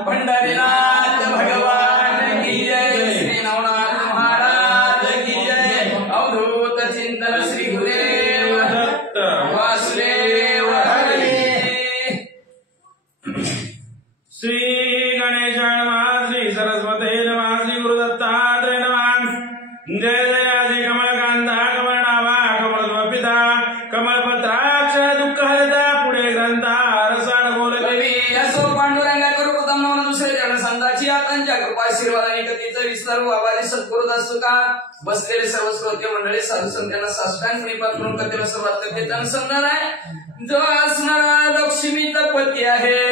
भंडारीनाथ भगवान की जय, श्री नवनाथ महाराज की जय, अवधूत चिंतन श्री गुरुदेव दत्त वासुदेव हरी। श्री गणेशाय नमः, श्री सरस्वती नमः, श्री गुरुदत्तात्रेय नमः। जय जयादि कमलकांता कमलनाभा कमलद्वपिता कमलपत्राक्ष दुःखहरता पुढे ग्रंथा रसाळ बोलदेवी असो पांडुरंगा करुपतम नवन दुसरे जन संताची आतांच्या कृपाशीर्वादाने कथेचं विस्तार बाबाजी सद्गुरुदास सुका बसलेले सर्व श्रोते मंडळी साधू संतांना साष्टांग प्रणिपात करून कथेला सुरुवात कथेचा अनुसंधान आहे। जो असणारा लक्ष्मीचा पती आहे,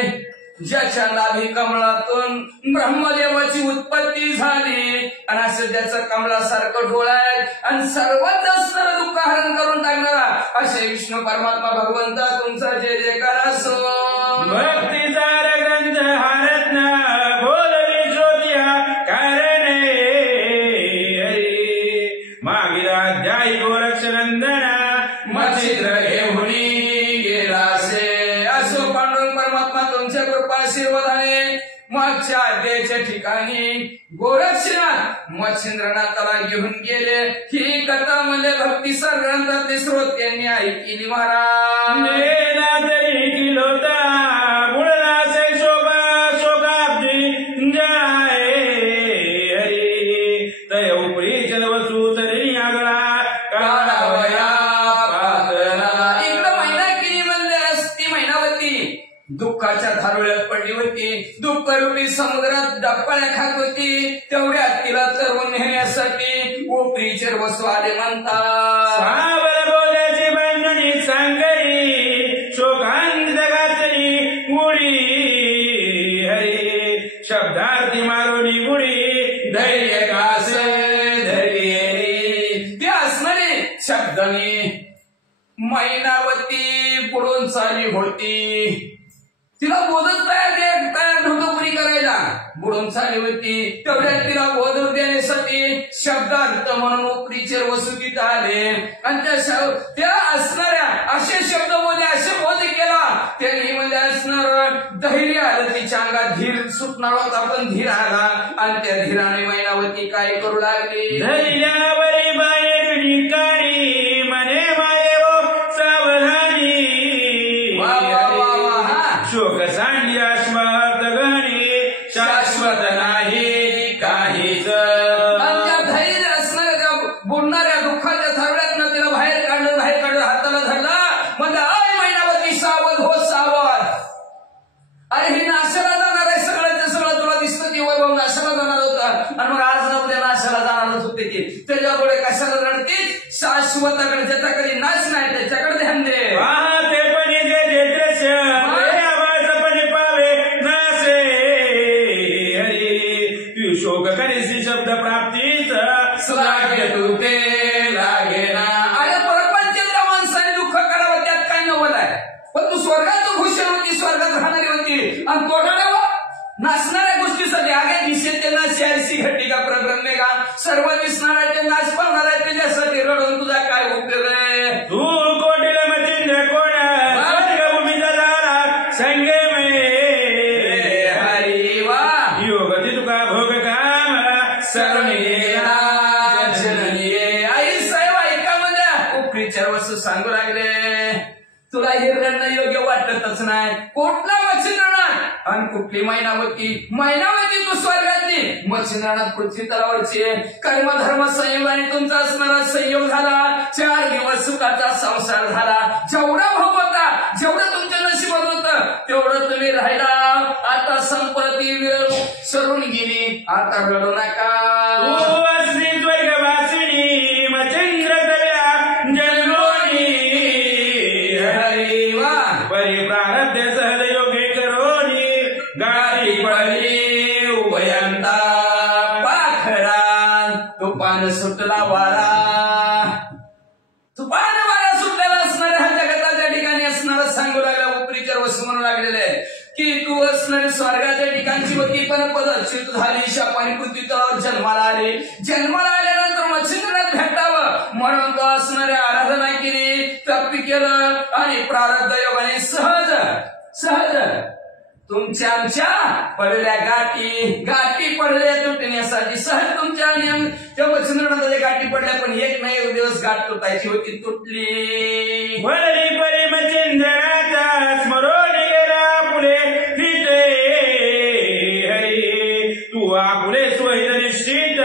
ज्याच्या नाभी कमळातून ब्रह्मदेवाची उत्पत्ती झाली आणि असं ज्याचं कमळासारखं डोळा आहे आणि सर्वात जास्त दुःख हरण करून टाकणारा असे विष्णू परमात्मा भगवंता तुमचा जय जयकार असो। भक्तीचा ग्रंथ हारत्न बोलवी ज्योतिया कारणे मागील अध्यायी गोरक्षनंदना मच्छिद्र घेऊन गेलासे। असो पांडुरंग परमात्मा तुमच्या कृपा आशीर्वादाने मागच्या अध्यायाच्या ठिकाणी गोरक्षनाथ मच्छिंद्रनाथाला घेऊन गेले। ही कथा म्हणजे भक्तीचा ग्रंथातले श्रोत्यांनी ऐकली महाराज। मेला तरी किलोता बुडला से शोभा शोकाब्दी जाय हरी तय उपरी चल वसू तरी आगळा काढावया पातळा। इकडं महिना किती म्हणले असती महिनावती दुःखाच्या धारुळ्यात पडली होती, दुःखरूपी समुद्रात डप्पाळ्या खात होती। तेवढ्यात तिला तरुण नेण्यासाठी उपरीचर वसू आले म्हणतात। सावर बोल्याची बांधणी सांगरी शोकांत जगातली गुढी हरी शब्दार्थी मारोनी गुढी धैर्य कासे धैर्य ते असणारे शब्दाने मैनावती पुढून चालली होती। तिला बोधच तयार धुतपुरी करायला बुडून चालली होती। तेवढ्यात तिला बोध देण्यासाठी शब्दार्थ म्हणून उपरीचे वसुकीत आले आणि त्या असणाऱ्या असे शब्द बोलले, असे बोध केला त्यांनी म्हणजे असणार धैर्य आलं तिच्या अंगात, धीर सुटणार होता पण धीर आला आणि त्या धीराने मैनावती काय करू लागली। धैर्यावरी बाहेर ठिकाणी मने माये ओ सावधानी शोक सांडी अस्मत गणी शाश्वत नाही काहीच। त्या धैर्य असणाऱ्या बुडणाऱ्या दुःखाच्या धारव्यातनं तिला बाहेर काढलं हाताला धरला म्हणजे अय मैनावती सावध हो सावध। अरे हे नाशाला जाणार आहे सगळं, ते सगळं तुला दिसतं की वैभव नाशाला जाणार होतं आणि मग आज ना उद्या नाशाला जाणारच होते की त्याच्यापुढे कशाला रडते। शाश्वताकडे ज्याच्याकडे नाश नाही त्याच्याकडे ध्यान दे। ते पण जे दृश्य शोक करीसी शब्द प्राप्तीच लागे तुटे लागे ना। अरे परपंचाच्या माणसाने दुःख करावं त्यात काय नवल आहे, पण तू स्वर्गात खुशाल होती, स्वर्गात राहणारी होती आणि तोडाड्यावर नाचणाऱ्या गोष्टीसाठी आगे दिशेचे ना शारसी घटी का प्रग्रंथ का सर्व दिसणाऱ्याचे नाश पावणार आहे त्याच्यासाठी रडून तुझा काय उपयोग आहे। तू कोटीला मचिंद्र कोण स्वर्गभूमीचा दारा संगे हरी वा योगती तुका भोग काम आई साहेब ऐका म्हणजे उपरीच्या वस्तू सांगू लागले तुला हे रडणं योग्य वाटतच नाही। कुठला मच्छिंद्रनाथ आणि कुठली मैनावती, मैनावती तू स्वर्गातली, मच्छिंद्रनाथ पृथ्वी तलावरची। कर्म धर्म संयोगाने तुमचा असणारा संयोग झाला, 4 दिवस सुखाचा संसार झाला। जेवढा भोग होता, जेवढं तुमच्या नशिबात होतं तेवढं तुम्ही राहिला। आता संपत्ती वेळ सरून गेली, आता रडू नका। स्वर्गवासिनी मच्छिंद्र तव्या जन्मोनी हरी वा परिप्रारब्ध सहयोगी करोनी गाडी पडली उभयंता पाखरा तुफान सुटला वारा। तुफान वारा सुटलेला असणाऱ्या हा जगताच्या ठिकाणी असणारा सांगू लागला उपरीच्या वस्तू म्हणू लागलेले की तू असणारी स्वर्गाच्या ठिकाणची होती पण पदच्युत झाली, शापाने पृथ्वी तलावर जन्माला आले। जन्माला आल्यानंतर मच्छिंद्रनाथ भेटावं म्हणून तो असणाऱ्या आराधना केली, तप केलं आणि प्रारब्ध योगाने सहज तुमच्या आमच्या पडल्या गाठी पडल्या तुटण्यासाठी सहज तुमच्या नियम त्या वचननाथाच्या गाठी पडल्या, पण एक नाही एक दिवस गाठ तुटायची होती, तुटली. वळली परी मच्छिंद्रनाथा स्मरून गेला पुढे फिटे हरी तू आपुले स्वहित निश्चित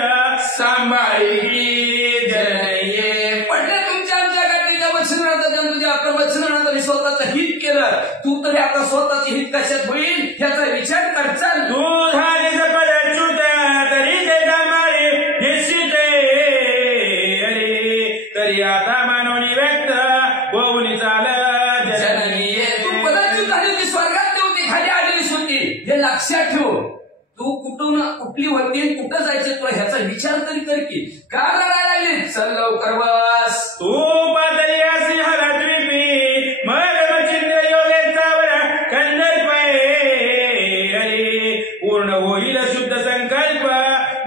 सांभाळी जनये. पडल्या तुमच्या आमच्या गाठीच्या वचननाथाच्या तुझ्या प्रवचननाथाने स्वतःचं हित केलं, तू तरी आता स्वतःचे हित कशात होईल ह्याचा विचार कर. चाल तू झाली पद च्युत तरी ते सांभाळी निश्चित हरी तरी आता मानवनी व्यक्त होऊन चाल जननीये. तू पदाच्युत झाली होती, स्वर्गात होती, खाली आलेलीच होती, हे लक्षात ठेव. तू कुठली होती, कुठं जायचे तुला ह्याचा विचार तरी कर की. का रडायला लागली? चल लवकर बस. तू पातळी सिंहाला द्वीपी मग मच्छिंद्र योगेशावर कंदर्प हरी पूर्ण होईल शुद्ध संकल्प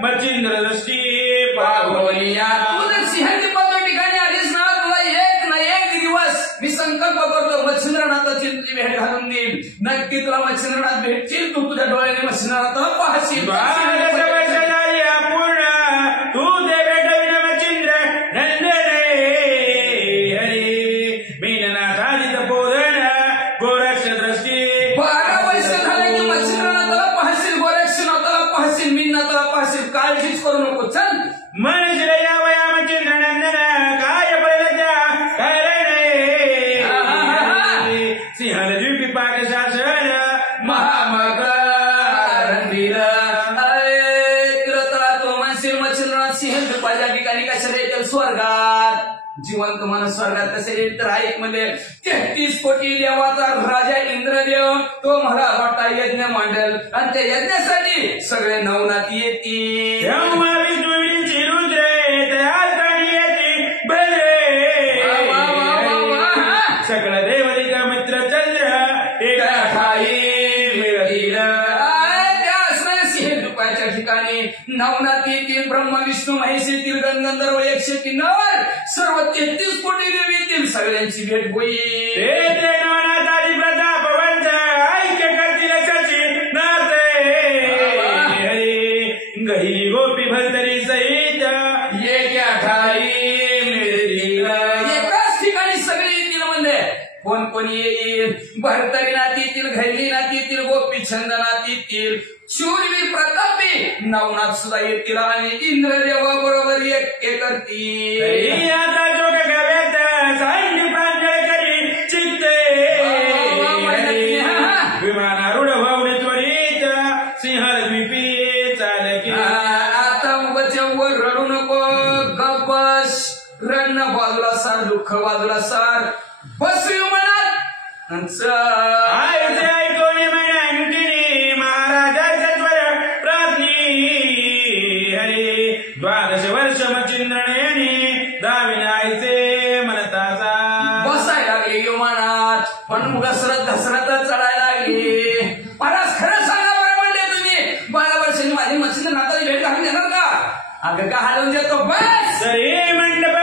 मच्छिंद्र दृष्टी पावलिया. तू जर सिंहदीपाच्या ठिकाणी आलीस ना, तुला एक ना एक दिवस मी संकल्प करतो मच्छिंद्रनाथाची तुझी भेट घालून देईल. नक्की तुला मच्छिंद्रनाथ भेटतील, तू तुझ्या डोळ्याने मच्छिंद्रनाथाला पाहशील. पूर्ण तू ते भेटविन मच्छिंद्र नंदन हरी मीननाथादित बोधन गोरक्ष दृष्टी. 12 वर्ष झाले की मच्छिंद्रनाथाला पाहशील, गोरक्षनाथाला पाहशील, मीननाथाला पाहशील. काळजीच करू नको. चल मनुष्य या वया मच्छिंद्र नंदन काय पडल्या काय सिंहल द्वीपी पाक शासन महामग रणधीर. तुला तळा तो म्हणशील मच्छिंद्रनाथ सिंहदीपाच्या ठिकाणी कशाला येतील? स्वर्गात. जिवंत मन स्वर्गात कसे येईल तर ऐक मध्ये 33 कोटी देवाचा राजा इंद्रदेव तो मला मोठा यज्ञ मांडल आणि त्या यज्ञासाठी सगळे नवनाथी येतील. तेव्हा विष्णूची रुद्र तयार करण्याची बरे सकळ देवलिका मित्र चंद्र एका ठाई मिळतील. त्या असणाऱ्या सिंहदीपाच्या ठिकाणी नवनाथ येतील, ब्रह्मा विष्णू महेश येतील, गणगंधर्व 109 सर्व 33 कोटी देव येतील, सगळ्यांची भेट होईल. ते नवनाथादी प्रतापवंत ऐक्य करतील सची नाते गही गोपी भंतरी सहित एका ठाई मिळतील. एकाच ठिकाणी सगळे येतील म्हणजे कोण कोणी येईल? भरतरीनाथ येतील, घैलीनाथ येतील, गोपीचंदनाथ येतील, शूरवीर प्रतापी नवनाथ सुद्धा येतील आणि इंद्रदेवा बरोबर एक करतील. आता जोग गव्यात सांडी पांढळ करी चित्ते विमानारूढ भावने त्वरित सिंहल द्वीपी चालकी. आता उगाच्यावर रडू नको, गप बस. रडणं बाजूला सार, दुःख बाजूला सार, बस विमानात. आयते ऐकोनी म्हणंकिनी महाराजाच्या स्वर प्राज्ञी हरी 12 वर्ष मच्छिंद्रनेनी दाविनायचे मनताचा. बसायला लागली विमानात, पण घसरत चढायला लागली. महाराज खरं सांगा बरं म्हणले तुम्ही 12 वर्षांनी माझी मच्छिंद्रनाथाची भेट घालून देणार का? अगं का हलवून देतो बस. तरी मंडप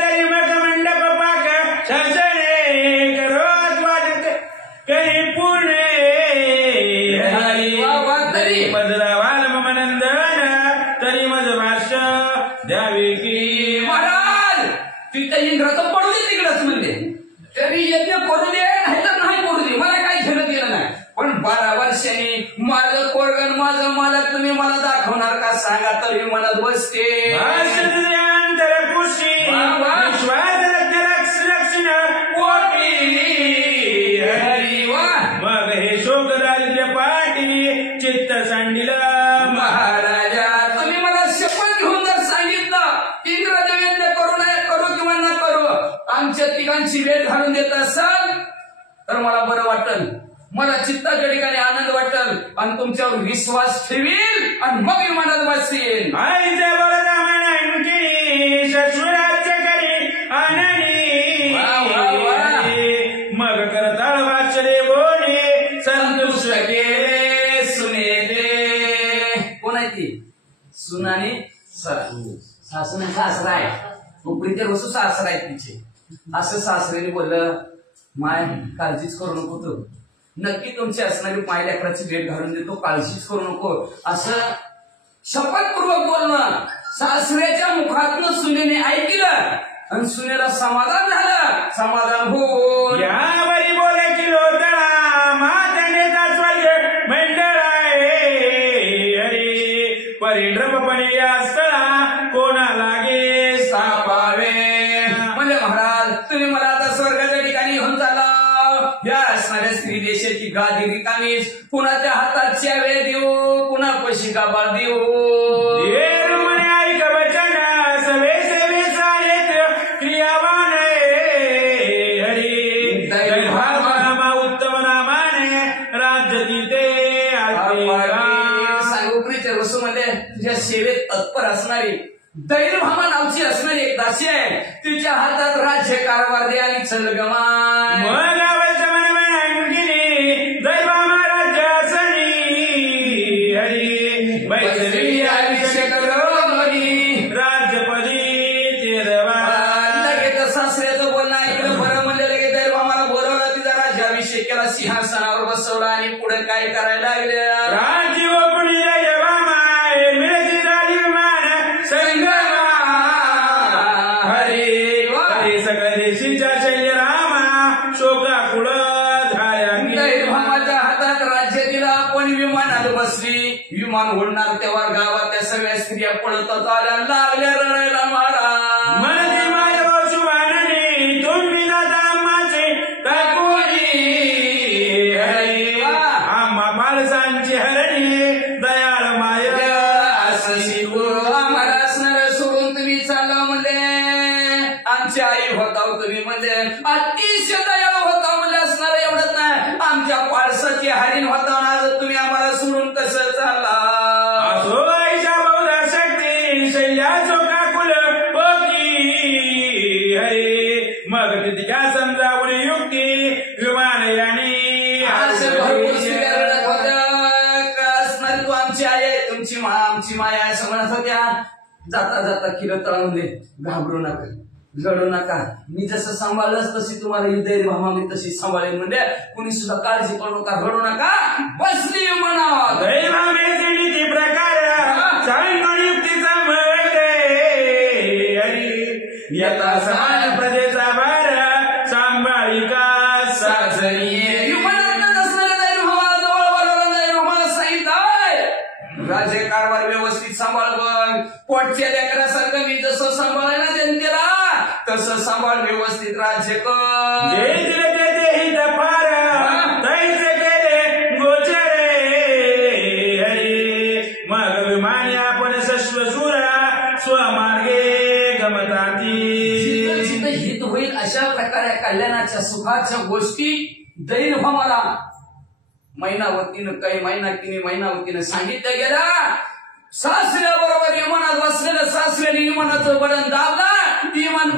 तरी मग मंडप पाक शासने करोत वाटत करी पूर्ण तरी मजला वालम मनंदन तरी मज भाष्य द्यावी की. महाराज तिथं इंद्राचं पडू दे तिकडच म्हणले, तरी यज्ञ करू दे नाही तर नाही करू दे, मला काही घेणं गेलं नाही. पण 12 वर्षांनी माझं कोरगण माझं मालक तुम्ही मला दाखवणार का सांगा? तरी म्हणत बसते अंतर पुष्टी विश्वास लक्षण कोटी हरी वा. मग हे शोक दारिद्र्य पाठी चित्त सांडिल. महाराजा तुम्ही मला शपथ घेऊन जर सांगितलं इंद्रदेव यज्ञ करू नये, करू किंवा न करू, आमच्या तिघांची वेळ घालून देत असाल तर मला बरं वाटल, मला चित्ताच्या ठिकाणी आनंद वाटेल आणि तुमच्यावर विश्वास ठेवील आणि मग विमानात बसेल. आईचे बोलता म्हणून शश्वराज्य करी आनंदी मग करताळ वाचले बोली संतुष्ट केले सुनेले. कोण आहे ती? सुनाने सासूने सासरा आहे, उपरीचे वस्तू सासरा आहे तिचे. असं सासऱ्याने बोललं, माय काळजीच करू नको तू, नक्की तुमची असणारी पाय लेकराची भेट घालून देतो, काळजीच करू नको असं शपथपूर्वक बोलणं सासऱ्याच्या मुखातनं सुनेने ऐकलं आणि सुनेला समाधान झालं. समाधान होऊन यावरी बोले की लोतळा मातनेचा स्वर्ग मंडळ आहे हरी परिड्रमपणे या स्थळा कोणा लागे सापावे. म्हणजे महाराज तुम्ही मला आता स्वर्गाच्या ठिकाणी घेऊन चाला. या असणाऱ्या स्त्री देशाची गादी रिकामीच, कुणाच्या हातात च्यावे देऊ, कुणा पशी गाबाळ देऊ. ऐक वचन सवे सेवे चालेत क्रियावान हरी दैभामा उत्तम नामाने राज्य तिथे उपरीच्या वसूमध्ये तुझ्या सेवेत तत्पर असणारी दैरभामा नावची असणारी एक दासी आहे. तिच्या हातात राज्य कारभार दे आणि चल गमान. दैभामा राज्य असनी हरी मैत्री अभिषेक राज्यपदी लगेच सासऱ्याचं बोलणं ऐकलं. बरं म्हणलं लगेच दैरभामाला बोलवलं, तिचा राज्याभिषेक केला, सिंहासनावर बसवला आणि पुढे काय करायला लागल्या. राज्य कोणी दैभामा मिळती झाली मान संगमा हरी हरी सगळ्या देशीच्या शैल्य रामा शोका कुळ दैरभामाच्या हातात राज्य दिला. पण विमानात बसली. विमान उडणार तेव्हा गावातल्या सगळ्या स्त्रिया पळत आल्या, लागल्या रडायला. महाराज मनते माझ्या शुभाननी तुम्ही दादा माझे काय कोणी हरी आम्हा माणसांची हरणी दयाळ माया असं शिकू आम्हाला असणार सोडून तुम्ही चालला म्हणले. आमची आई होता तुम्ही म्हणले, अतिशय दयाळू होता म्हणले. असणार एवढंच नाही, आमच्या पाडसाची हरीण होता. आज तुम्ही आम्हाला सोडून कसं चालला. असो आईच्या बहुधा शक्ती शैल्याचो काकुल ओकी हरी मग तिच्या समजावून युक्ती विमान याने असं भरपूर स्त्रिया रडत होत्या. का असणार तू आमची आई आहे, तुमची आमची माया आहे असं म्हणत होत्या. जाता जाता किरण तळामध्ये घाबरू नका, लढू नका. मी जसं सांभाळलंच तशी तुम्हाला ही दैरभामा मी तशी सांभाळेन म्हणजे कुणी सुद्धा काळजी करू नका, रडू नका. बसली मनात दैवामेचे नीती प्रकार सांगून युक्तीचा मळे हरी येता समान प्रजेचा भार सांभाळिका साजरी. विमानात असणाऱ्या दैरभामाला जवळ बोलावलं. दैरभामाला सांगितलं राज्य कारभार व्यवस्थित सांभाळ बघ. पोटच्या लेकरासारखं मी जसं सांभाळायला जनतेला तसं सांभाळ, व्यवस्थित राज्य कर. जे दिले ते हित फार दैसे केले गोचरे हरी मग विमानी आपण सश्वशूरा स्वमार्गे गमताती. जिथं हित होईल अशा प्रकारे कल्याणाच्या सुखाच्या गोष्टी दैरभामाला मैनावतीनं सांगितलं गेला. सासऱ्याबरोबर विमानात बसलेलं सासऱ्याने विमानाचं बटन दाबला. विमान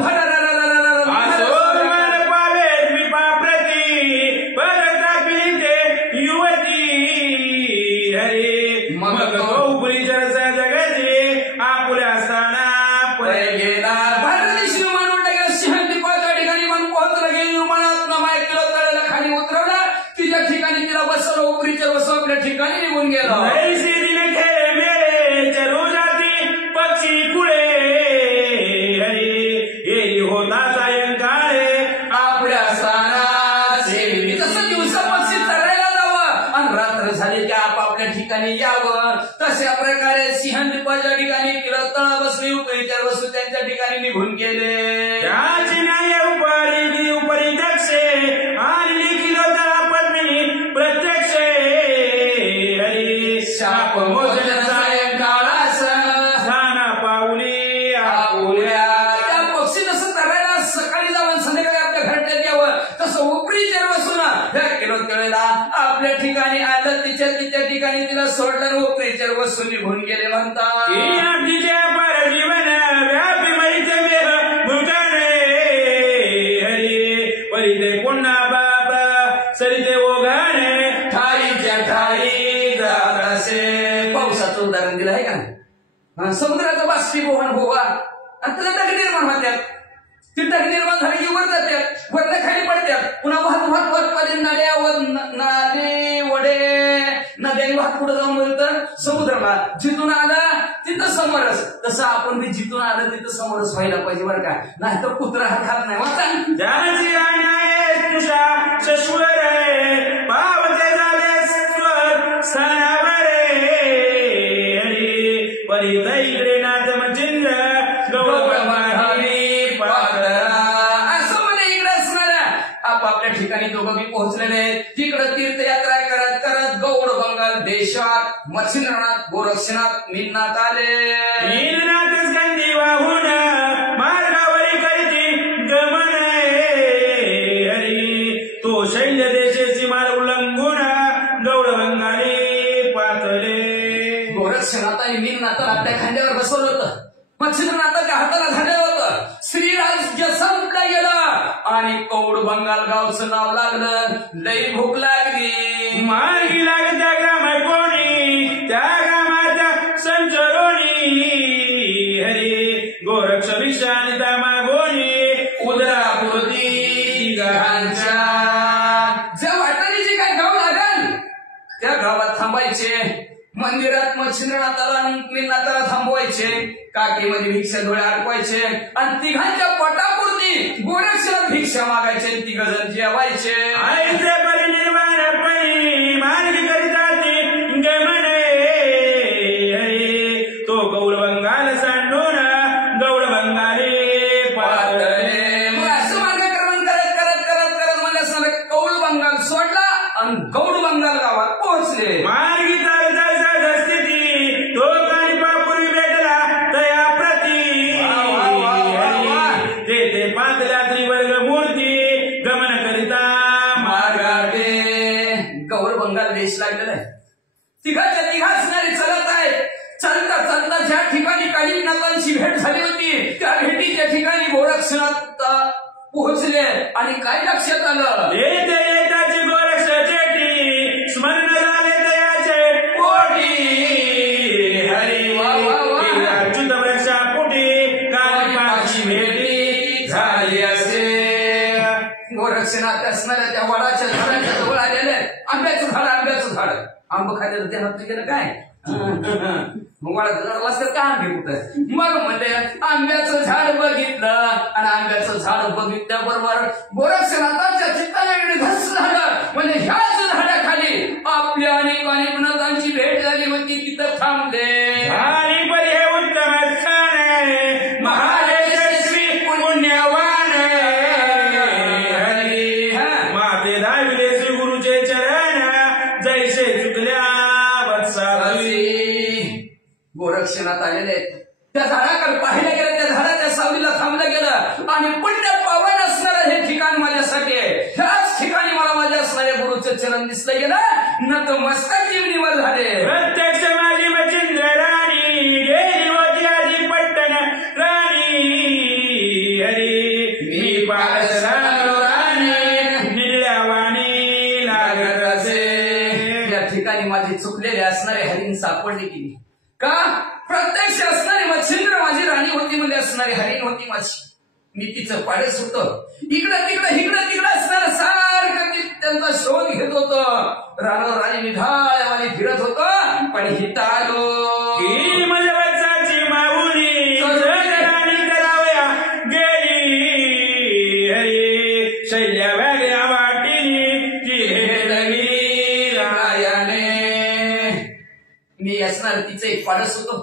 युवती हरी मग उपरी चर्चा जगाची आपुल्या असताना पळे गेला. भारतीय विमान उडलं गेलं. सिंहदीपाच्या ठिकाणी विमान पोहोचलं गेलं. विमानात 9 किलो तळाला खाली उतरवलं. तिच्या ठिकाणी तिला बसवलं. उपरीच्या बसव आपल्या ठिकाणी निघून गेलं. चरू जाती पक्षी कुळे हरी होता सायंकाळे आपल्या स्थानाचे. तसं दिवसा पक्षी चरायला जावं आणि रात्र झाली की आपापल्या ठिकाणी यावं. तशा प्रकारे सिंहदीपाच्या ठिकाणी किरण तळा बसली. उपरीच्या वस्तू त्यांच्या ठिकाणी निघून गेले. त्याची न्याय उपरी दक्षे आणि किलोतळा पत्नी प्रत्यक्ष हरी शाप मोजन आपल्या ठिकाणी आलं. तिच्या ठिकाणी तिला सोडलं. उपरीच्या वस्तू निघून गेले म्हणतात. जीवन व्यापी मैत्र हरी परिते पुन्हा बाप सरिते ओघाणे ठाईच्या ठाई जात असे. पावसाचं उदाहरण दिलं आहे का. समुद्राचं बाष्पीभवन होवा आणि त्याला दगड निर्माण होत्यात. तीर्थाची निर्माण झाली की वर जातात, वरनं खाली पडतात, पुन्हा वाहत नाल्या नाले वडे नद्याने वाहत पुढे जाऊन मिळतं समुद्राला. जिथून आला तिथं समोरच. तसं आपण बी जिथून आलं तिथं समोरच व्हायला पाहिजे बरं का, नाही तर कुत्रा हात खात नाही. वाचा ज्याची आहे तुषा शश्वर पावते झाले स्वर सणावर हरी परित इकडे नाथ मचिंद्र गवळ माधवी पात्र. असं म्हणे इकडे असणाऱ्या आपापल्या ठिकाणी दोघं बी पोहोचलेले आहेत. तिकडं तीर्थयात्रा करत करत गौड बंगाल देशात मच्छिंद्रनाथ गोरक्षनाथ मीननाथ आले. मीननाथ स्कंदी वाहून मार्गावरी करीती गमन हरी तो शैल्य देशेची मार उल्लंघून गौड बंगाली पातळे. गोरक्षनाथ आणि मीननाथाला आपल्या खांद्यावर बसवलं होतं, मच्छिंद्रनाथाच्या हाताला झालं होतं. श्रीराज्य संपलं गेलं आणि कौड बंगाल गावचं नाव लागलं. लई भूक लागली, मार्गी लागत्या ग्राम कोणी त्या ग्रामाच्या संचरोणी हरी गोरक्ष भिक्षा आणि मागोनी उदरापुरती घरांच्या. ज्या वाटाने जे काय गाव लागल त्या गावात थांबायचे. मंदिरात मच्छिंद्रनाथाला आणि मीननाथाला थांबवायचे. काकीमध्ये भिक्षा डोळे अडकवायचे आणि तिघांच्या पोटापुरती गोरक्षनाथ भिक्षा मागायचे. तिघ जण जेवायचे. आईचे परिनिर्वाणपणी मार्गी करितात गमन हरी तो गौड बंगाल सांडून गौड बंगाली पातळे. मग असं मार्गक्रमण करत करत करत करत मला असं कौड बंगाल सोडला आणि गौड बंगाल गावात पोहोचले. मार्गी चालता स्थिती तो काही पापुरी भेटला तया प्रती तेथे पातल्या त्रिवर्ग मूर्ती गमन करिता मार्गाटे. गौड बंगाल देश लागलेला आहे. तिघाच्या तिघा असणारे चालत आहेत. चालता चालता ज्या ठिकाणी कालिनाथांची भेट झाली होती त्या भेटीच्या ठिकाणी गोरक्षनाथ पोहोचले आणि काय लक्षात आलं, येते येताची गोरक्ष चेटी स्मरण झाले तयाचे पोटी हरी अच्युत वृक्षा पोटी काली पाची भेटी झाली असे. गोरक्षनाथ असणाऱ्या त्या वडाच्या झाडाच्या जवळ आलेले. आंब्याचं झाड आंब खायला ध्यानात गेलं काय, मग वडाचं झाड वाचतं का आंबे कुठं. मग म्हणले आंब्याचं झाड बघितलं आणि आंब्याचं झाड बघितल्याबरोबर गोरक्षनाथांच्या चित्ताला धस झालं. म्हणजे ह्याच झाडाखाली आपल्या अनेक नाथांची भेट झाली होती. तिथं थांबले. झाली परी हे उत्तम स्थान महादेशश्री पुण्यवान हरी माते दाविले श्री गुरुचे चरण जैसे चुकल्या वत्सावी. गोरक्षनाथ आलेले आहेत. त्या झाडाकडे पाहिलं गेलं, त्या झाडाच्या सावलीला थांबलं गेलं आणि पुण्य पावन असणारं हे ठिकाण माझ्यासाठी आहे. ह्याच ठिकाणी मला माझ्या असणाऱ्या गुरुचं चरण दिसलं गेलं न तो मस्तक जीवनीवर झाले. प्रत्यक्ष माझी मचिंद्र राणी गेली होती आधी पट्टण राणी हरी मी पारस राणो राणी निळ्या वाणी लागत असे. या ठिकाणी माझी चुकलेले असणारे हरिण सापडले की का, प्रत्यक्ष असणारी मच्छिंद्र माझी राणी होती म्हणजे असणारी हरिण होती माझी. मी तिचं पाडस होतो. इकडं तिकडं असणार सारखं त्यांचा शोध घेत होतो. राणी निढाळवाणी फिरत होतो पण हित आलो की माझ्या वत्साची माऊली राणी करावया गेली हरी शैल्या वेगळ्या वाटीनी जी भेटली रायाने. मी असणार तिचं एक पाडस होतो.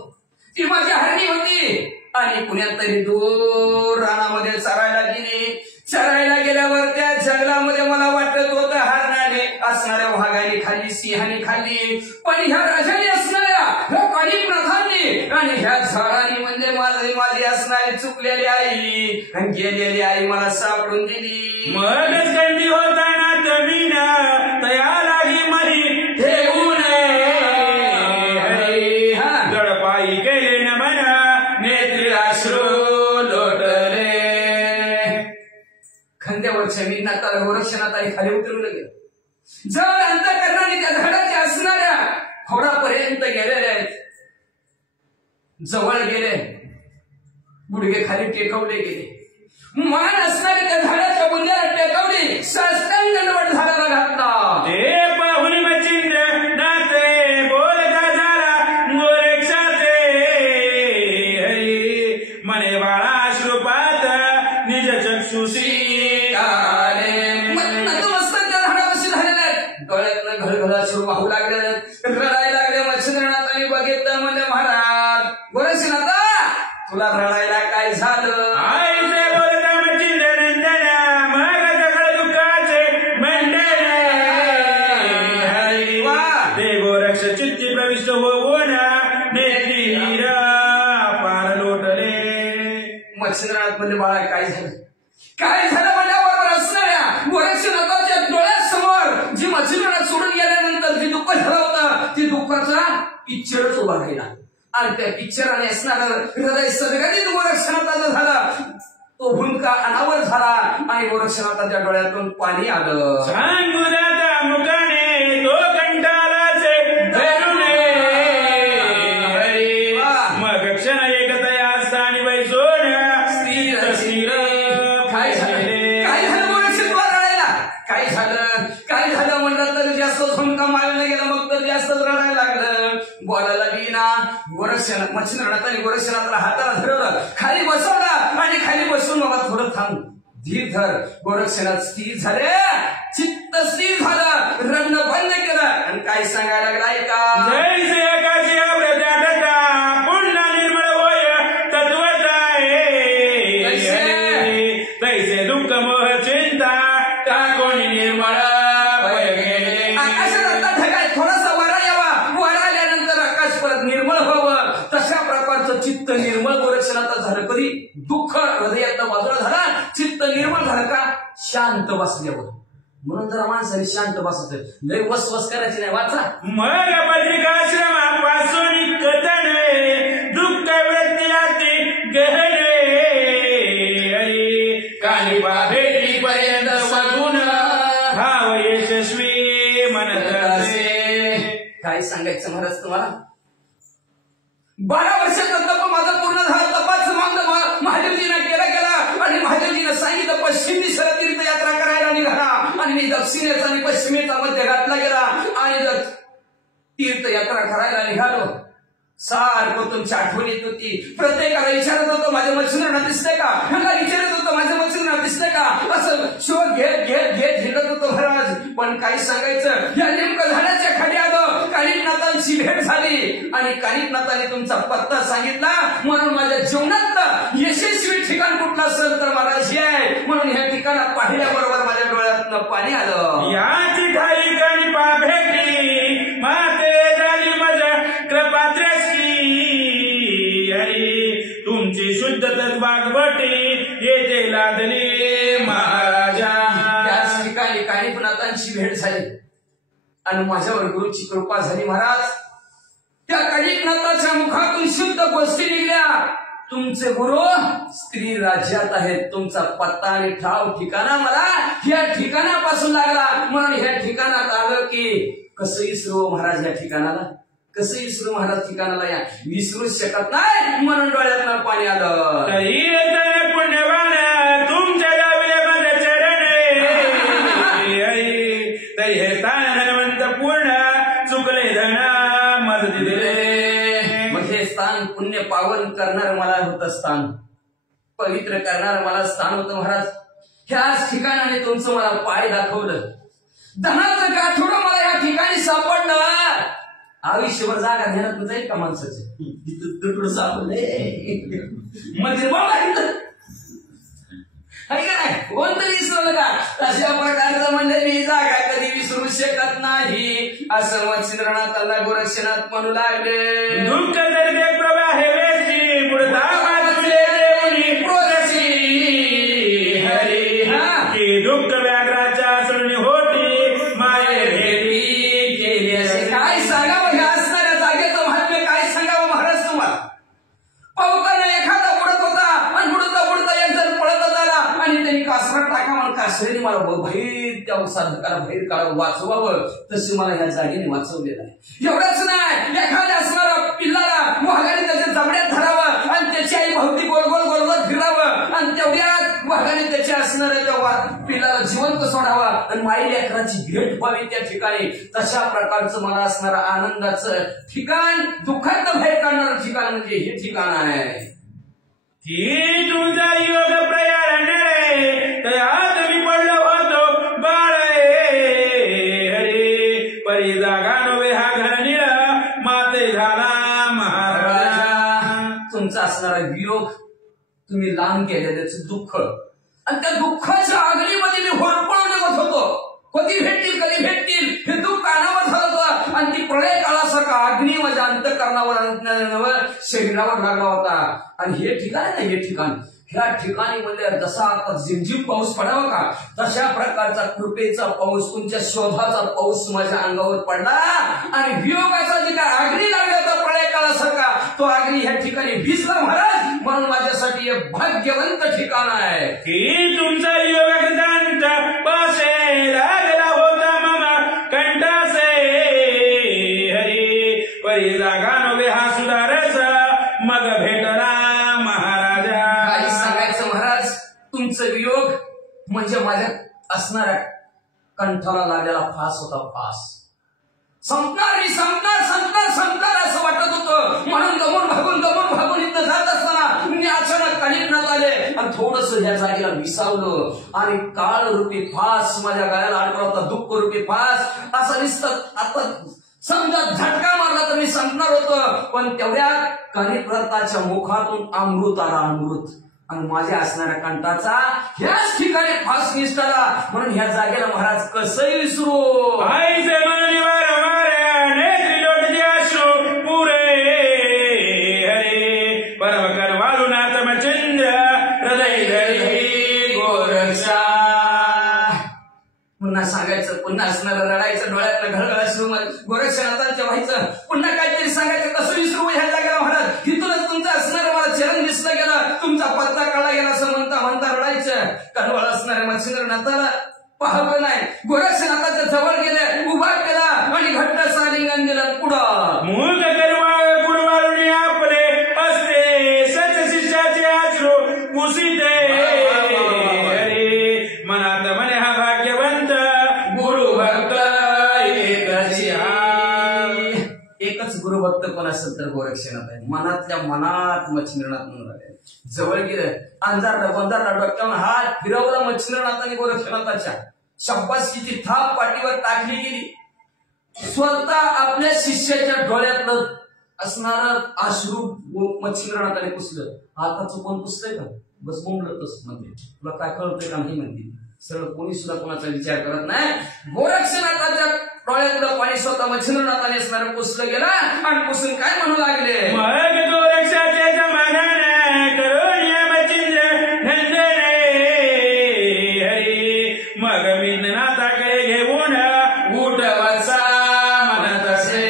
ती माझी हरणी होती आणि पुण्यात तरी दूर रानामध्ये चरायला गेली. चरायला गेल्यावर त्या जंगलामध्ये मला वाटत होतं हरणाने असणाऱ्या वाघाने खाल्ली, सिंहाने खाल्ली, पण ह्या राजाने असणाऱ्या ह्या कालिनाथांनी आणि ह्या झाडाने म्हणजे माझी असणारी चुकलेली आई आणि गेलेली आई मला सापडून दिली. मगच कंडी होताना तमीन तया लागी मही ठेवून हरी गडपाई केले नमन नेत्री अश्रू लोटले. खांद्यावरच्या मीनाथाला गोरक्षनाथाने खाली उतरवलं गेलं. जर अंतःकरणाने त्या झाडाच्या असणाऱ्या खोडापर्यंत गेलेले आहेत. जवळ गेले, गुडघे खाली टेकवले गेले. मान असणारी त्या झाडाच्या बुंद्याला टेकवली, साष्टांग दंडवत झाडाला घातला. ते पाहुन मच्छिंद्र नाचे बोलता झाला गोरक्षाचे हरी मने बाळा अश्रुपात निज चक्षुषी आले. नतमस्तक त्या झाडापाशी झालेले आहेत, डोळ्यातनं घळघळ अश्रू वाहू लागले, रडायला लागले. मच्छिंद्रनाथांनी बघितलं, म्हणजे महाराज गोरक्षनाथा तुला रडायला काय झालं? आईचे बोलता मच्छिंद्र नंदना मग सगळं दुःखाचे मंडळ हरी ते गोरक्ष चित्ती प्रविष्ट होऊन नेत्रीर पार लोटले. मच्छिंद्रनाथ म्हणजे बाळा काय झालं? काय झालं म्हणल्याबरोबर असणाऱ्या गोरक्षनाथाच्या डोळ्यासमोर जी मच्छिंद्रनाथ सोडून गेल्यानंतर जी दुःख झालं होतं, ती दुःखाचा पिक्चरच उभा राहिला. आणि त्या पिक्चराने असणारं हृदय सदगतीत गोरक्षनाथाचं झालं. तो भूमिका अनावर झाला आणि गोरक्षनाथाच्या डोळ्यातून पाणी आलं. सांगुदाता मुखाने तो कंटाळाचे धरुणे हरी मग क्षण एकतया स्थानी बैसोन स्थिर स्थिर काय झालं गोरक्षनाथ रडायला? काय झालं म्हणलं तर जास्त झुमका मारला गेला, मग तर जास्त रडायला लागलं. बोलायला गेला. गोरक्षनाथ मच्छिंद्रनाथांनी गोरक्षनाथाला हाताला धरवलं, खाली बसवलं आणि खाली बसून बाबा थोडं थांब, धीर धर. गोरक्षनाथ स्थिर झाले, चित्त स्थिर झालं, रडणं बंद केलं आणि काय सांगायला लागलाय का? जैसे एकाची अव्रत्याटता पुन्हा निर्मळ होय तत्वताय तैसे दुःख मोह चिंता टाकून निर्मळ भय गेले. आकाशात ढगाय थोडासा वारा यावा, वारा आल्यानंतर आकाश परत निर्मळ व्हावं, तशा प्रकारचं चित्त निर्मळ गोरक्षनाथ झालं. कधी दुःख हृदयात बाजूला झाला, चित्त निर्मळ झालं का? शांत बसल्यावर. म्हणून जरा माणसाने शांत बसायचं, लय वसवस करायची नाही. वाचा मग पत्रिकाश्रमापासून कथनवे दुःख वृत्ती गहनवे काली भेटी पर्यंत सगुण भाव यशस्वी म्हणत असे. काय सांगायचं महाराज तुम्हाला? 12 वर्षाचा तप माझा पूर्ण झाला. तपाच मांग महादेवजीनं केला आणि महादेवजीनं सांगितलं पश्चिम दिशेला तीर्थयात्रा करायला निघाला आणि मी दक्षिणेचा आणि पश्चिमेचा मध्य घातला गेला आणि तीर्थयात्रा करायला निघालो. सारखं तुमची आठवण येत होती. प्रत्येकाला विचारत होतं माझ्या मच्छिंद्रनाथ दिसतंय का, ह्याला विचारत होतं माझ्या मच्छिंद्रनाथ दिसतंय का, असं शोध घेत हिंडत होतं महाराज. पण काय सांगायचं, या नेमकं झाडाच्या खाली आलो, कानिफनाथांची भेट झाली आणि कानिफनाथाने तुमचा पत्ता सांगितला. म्हणून माझ्या जीवनात यशस्वी ठिकाण कुठलं असेल तर महाराज हे आहे. म्हणून ह्या ठिकाणात पाहिल्याबरोबर माझ्या डोळ्यातनं पाणी आलं. याची ठाई गणिपा भेटली माते झाली माझ्या कृपाद्रशी हरी तुमची शुद्ध तत्वागवटी येथे लादली महाराजा. त्याच ठिकाणी कानिफनाथांची भेट झाली आणि माझ्यावर गुरुची कृपा झाली महाराज. त्या कानिफनाथाच्या मुखातून शुद्ध गोष्टी निघल्या. तुमचे गुरु स्त्री राज्यात आहेत. तुमचा पत्ता आणि ठाव ठिकाणा मला या ठिकाणापासून लागला. म्हणून ह्या ठिकाणात आलं की कसं विसरू महाराज या ठिकाणाला, कसं विसरू महाराज ठिकाणाला, या विसरूच शकत नाही. म्हणून डोळ्यातनं पाणी आलं. पुण्यवान तुमच्या लावले माझ्या चरणे हे स्थान हनुमंत पूर्ण चुकले धन मदती दिले. मग हे स्थान पुण्य पावन करणार मला होतं, स्थान पवित्र करणार मला स्थान होतं महाराज. ह्याच ठिकाणाने तुमचं मला पाय दाखवलं. धनाचं गाठोडं मला या ठिकाणी सापडलं. आयुष्यभर जागा ध्यानात जाईल का माणसाचे? तुटून सापडले मंदिर बाबा कोणतरी विसरलं का? तशा प्रकारचं म्हणजे मी जागा कधी विसरू शकत नाही असं मच्छिंद्रनाथाला गोरक्षनाथ म्हणू लागले. दुःख दर्दे प्रवाहे वेशी बुडता वाचले देवनी पुरशी हरी की दुःख व्याघ्राच्या असरणी होती माये भेटी केली. काय सांगावं ह्या असणाऱ्या जागेचं महात्म्य, काय सांगावं महाराज तुम्हाला? पावताना एखादा बुडत होता आणि बुडता एक जण पळत आला आणि त्यांनी कासरा टाका म्हणून कासऱ्याने मला बाहेर त्या साधकाला बाहेर काढून वाचवावं, तसे मला ह्या जागेने वाचवलेलं आहे. एवढंच नाही, एखाद्या असणारा पिल्लाला वाघाने त्याच्या जबड्यात धरावं आणि त्याची आई भोवती गोल गोल फिरावं आणि तेवढ्यात असणाऱ्या त्या पिलाला जिवंत सोडावा आणि माई लेकराची भेट व्हावी त्या ठिकाणी, तशा प्रकारचं मला असणारं आनंदाचं ठिकाण, दुःखात बाहेर काढणारं ठिकाण म्हणजे हे ठिकाण आहे की तुझा योग प्रयाण तयात मी पडलो होतो बाळे हरे परी जागा नव्हे हा घरणीळ माते झाला महाराजा. तुमचा असणारा वियोग, तुम्ही लांब गेलेल्याचं दुःख आणि त्या दुःखाच्या आगळीमध्ये मी होरपळून निघत होतो. कधी भेटतील हे दुःख कानावर झालं होतं आणि ती प्रलय काळासारखा अग्नी माझ्या अंतःकरणावर शरीरावर लागला होता. आणि हे ठिकाण आहे ना, हे ठिकाण, ह्या ठिकाणी म्हणजे जसा आता झिमझिम पाऊस पडावा का तशा प्रकारचा कृपेचा पाऊस, तुमच्या शोधाचा पाऊस माझ्या अंगावर पडला आणि वियोगाचा जे काय अग्नी लागला होता प्रलय काळासारखा, तो अग्नी ह्या ठिकाणी भिजला महाराज. म्हणून माझ्यासाठी हे भाग्यवंत ठिकाण आहे की तुमचा योगदांत पासे लागला होता मामा कंठासे हरी परी जागा नव्हे हा सुधारच मग भेटला महाराजा. काही सांगायचं महाराज, तुमचं वियोग म्हणजे माझ्या असणाऱ्या कंठाला लागलेला फास होता. फास संपणार असं वाटत होतं. म्हणून गमून भागून इथं जात असताना मी अचानक कानिकनात आले आणि थोडस ह्या जागेला विसावलं आणि काळ रूपी फास माझ्या गळ्याला अडकला होता. दुःख रूपी फास असं दिसतं. आता समजा झटका मारला तर मी संपणार होतं, पण तेवढ्यात कानिकनाथाच्या मुखातून अमृत आला, अमृत, आणि माझ्या असणाऱ्या कंठाचा ह्याच ठिकाणी फास निष्ठाला. म्हणून ह्या जागेला महाराज कसं विसरू. आईचे मन निवार मारे नेत्री लोटले अश्रू पुरे हरे परम करवालू नाथमचंद्र हृदय धरी गोरक्षा. पुन्हा सांगायचं, पुन्हा असणारं रडायचं, डोळ्यातलं घळघळ अश्रू गोरक्षनाथांच्या व्हायचं, पुन्हा काहीतरी सांगायचं, कसं विसरू ह्या जागेला महाराज. इथूनच तुमचं असणारं मला चरण दिसलं गेलं, तुमचा पत्ता काढला गेला असं म्हणता रडायचं. कनवळ असणाऱ्या मच्छिंद्रनाथाला पाहत नाही, गोरक्षनाथाच्या जवळ गेले, उभा केला आणि घट्ट सालिंगन दिलं. पुढं मूळ करवाळ कुडवाळून आपले असते सच शिष्याचे अश्रू पुसिते हरे मनात म्हणे हा भाग्यवंत गुरु भक्त एकच गुरुभक्त कोण असेल तर गोरक्षनाथ आहे. मनातल्या मनात मच्छिंद्रनाथ म्हणून आले. जवळ गेलं, अंधारला डोक्यावर हात फिरवला मच्छिंद्रनाथाने गोरक्षनाथाच्या. शाबासकीची थाप पाठीवर टाकली गेली. स्वतः आपल्या शिष्याच्या डोळ्यातलं असणारं अश्रू मच्छिंद्रनाथाने पुसलं. आता चुकून पुसलंय का, बस बोंबलतच म्हणते, तुला काय कळतंय का नाही म्हणते. सरळ कोणी सुद्धा कोणाचा विचार करत नाही. गोरक्षनाथाच्या डोळ्यातलं पाणी स्वतः मच्छिंद्रनाथाने असणारं पुसलं गेलं आणि पुसून काय म्हणू लागले. मग गोरक्षाचे समाधान करून या मच्छिंद्र धंजने हरी मग मी नाथाकडे घेऊन उठवसा म्हणत असे.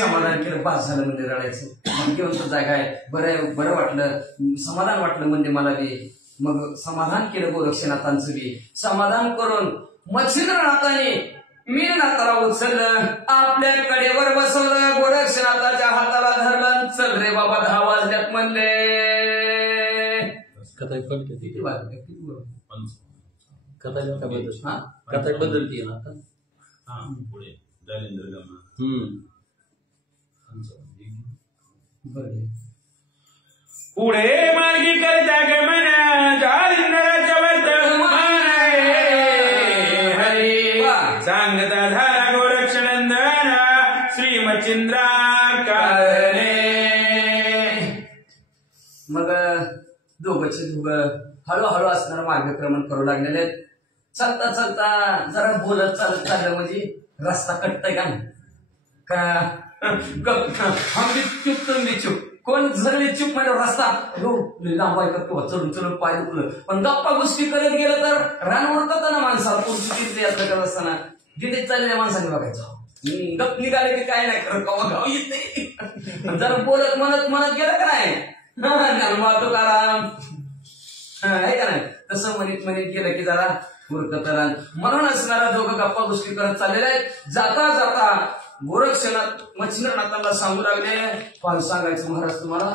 समाधान केलं, पास झालं म्हणजे रडायचं. भाग्यवंत जागा आहे, बरं वाटलं, समाधान वाटलं म्हणजे मला बी. मग समाधान केलं गोरक्षनाथांचं बी. समाधान करून मच्छिंद्रनाथाने मीननाथाला उचललं, आपल्या कडेवर बसवलं, गोरक्षनाथाच्या हाताला धरलं. चल रे बाबा, 10 वाजल्यात म्हणले. किती वाजले, किती कथा बदलती ना आता. पुढे जालेंद्र पुढे मार्गी करता गमन जालिंद्राच्या वर्तमान हरी सांगता धारा गोरक्षनंदन श्री मच्छिंद्रा कारणे. मग दोघंचे दोघं हळूहळू असणारं मार्गक्रमण करू लागलेले. चालता जरा बोलत चालत चाललं म्हणजे रस्ता कटतय का हम भी चुप तुम भी चुप. कोण जर चुप म्हणजे रस्ता लांबाय करतो, चढून पाय दुखलं. पण गप्पा गोष्टी करत गेलं तर रान उडतात ना माणसाला. पुढची यात्रा करत असताना जिथे चाललेल्या माणसाने बघायचं, गप निघाले की काय नाही करत, कवा गाव येते. जरा बोलत म्हणत गेलं का नाही तुकाराम आहे का नाही, तसं म्हणत गेलं की जरा मूर्खता. म्हणून असणारा दोघं गप्पा गोष्टी करत चाललेले आहेत. जाता गोरक्षनाथ मच्छिंद्रनाथांना सांगू लागले, पाल सांगायचं महाराज तुम्हाला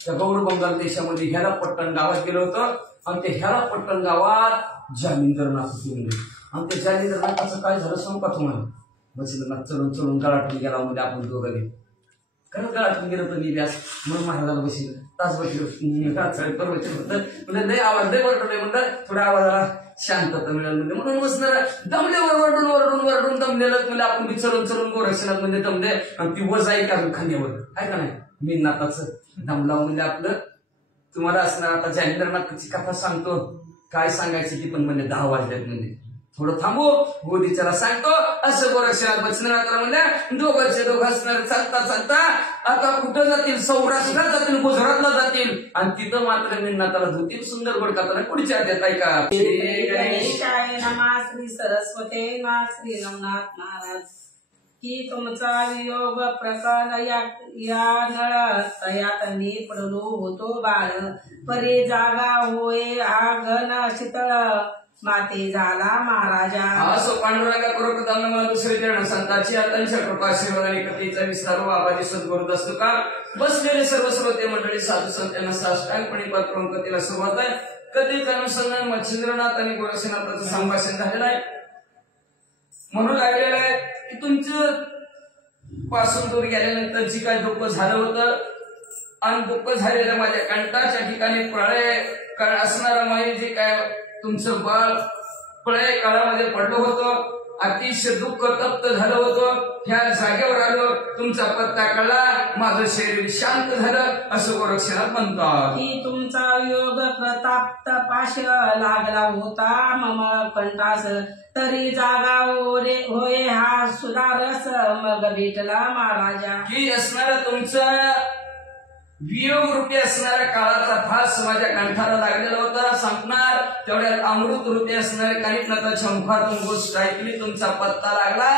त्या गौड बंगाल देशामध्ये हेरापट्टण गावात गेलं होतं आणि त्या हेरापट्टण गावात जालिंदरनाथ होते म्हणजे. आणि त्या जालिंदरनाथाचं काय झालं सांगू का तुम्हाला? मच्छिंद्रनाथ चढून चढून गळाटून गेला म्हणजे आपण दोघं खरं गळाटून गेलं तर मी व्यास म्हणून महाराजाला बसलं तास बसलं परवचन होतं म्हणजे लय आवाज लय वरडले म्हणतात थोड्या आवाजाला शांतता मिळेल म्हणजे म्हणून बसणार दमले वरडून वरडून वरडून दमलेलं म्हणजे आपण बी चढून चढून गोरक्षणात म्हणजे दमले आणि ती वज आहे का खांद्यावर आहे का नाही मी नाताचं दमलाव म्हणजे आपलं तुम्हाला असणार आता जालिंदरनाथाची कथा सांगतो काय सांगायची ती पण म्हणजे 10 वाजल्यात म्हणजे थोडं थांबू गोदीच्याला सांगतो असं गोरक्षणात बसणार म्हणजे दोघं असणार चालता चालता आता कुठं जातील सौराष्ट्रात जातील गुजरातला जातील आणि तिथं मात्र निन्नाताला धुतील सुंदर गोडकाताना पुढच्या देत आहे का गणेशाय नमः श्री सरस्वते नमः श्री नवनाथ महाराज की तुमचा वियोग प्रकार या नळ तयात मी पडलो होतो बाळ परे जागा होय हा घन शीतळ माते झाला महाराजा असो पांडुरंगा करोड दानवा दुसरे चरण संतांची त्यांच्या कृपा आशीर्वाद आणि कथेचा विस्तार व आबादी सद्गुरू असतो का बसलेले सर्व श्रोते मंडळी साधू संतांना साष्टांगपणे पात्र कथेला सुरुवात आहे कथेचं अनुसंधान मच्छिंद्रनाथ आणि गोरक्षनाथाचं संभाषण झालेलं आहे म्हणून लागलेलं आहे की तुमचं पासून दूर गेल्यानंतर जी काय दुःख झालं होतं आणि दुःख झालेलं माझ्या कंठाच्या ठिकाणी प्रळय असणारा माझे जे काय तुमचं बाळ प्रळय काळामध्ये पडलं होतं अतिशय दुःख तप्त झालं होतं ह्या जागेवर आलो तुमचा पत्ता कळला माझं शरीर शांत झालं असं गोरक्षनाथ म्हणतात की तुमचा योग प्रताप पाश लागला होता मम कंठास तरी जागा होय हा सुधारस मग भेटला महाराजा की असणारा तुमचा वियोग रूपी असणाऱ्या काळाचा फास माझ्या कंठाला लागलेला होता संपणार तेवढ्यात अमृत रूपी असणाऱ्या कानिकनाथाच्या मुखातून गोष्ट ऐकली तुमचा पत्ता लागला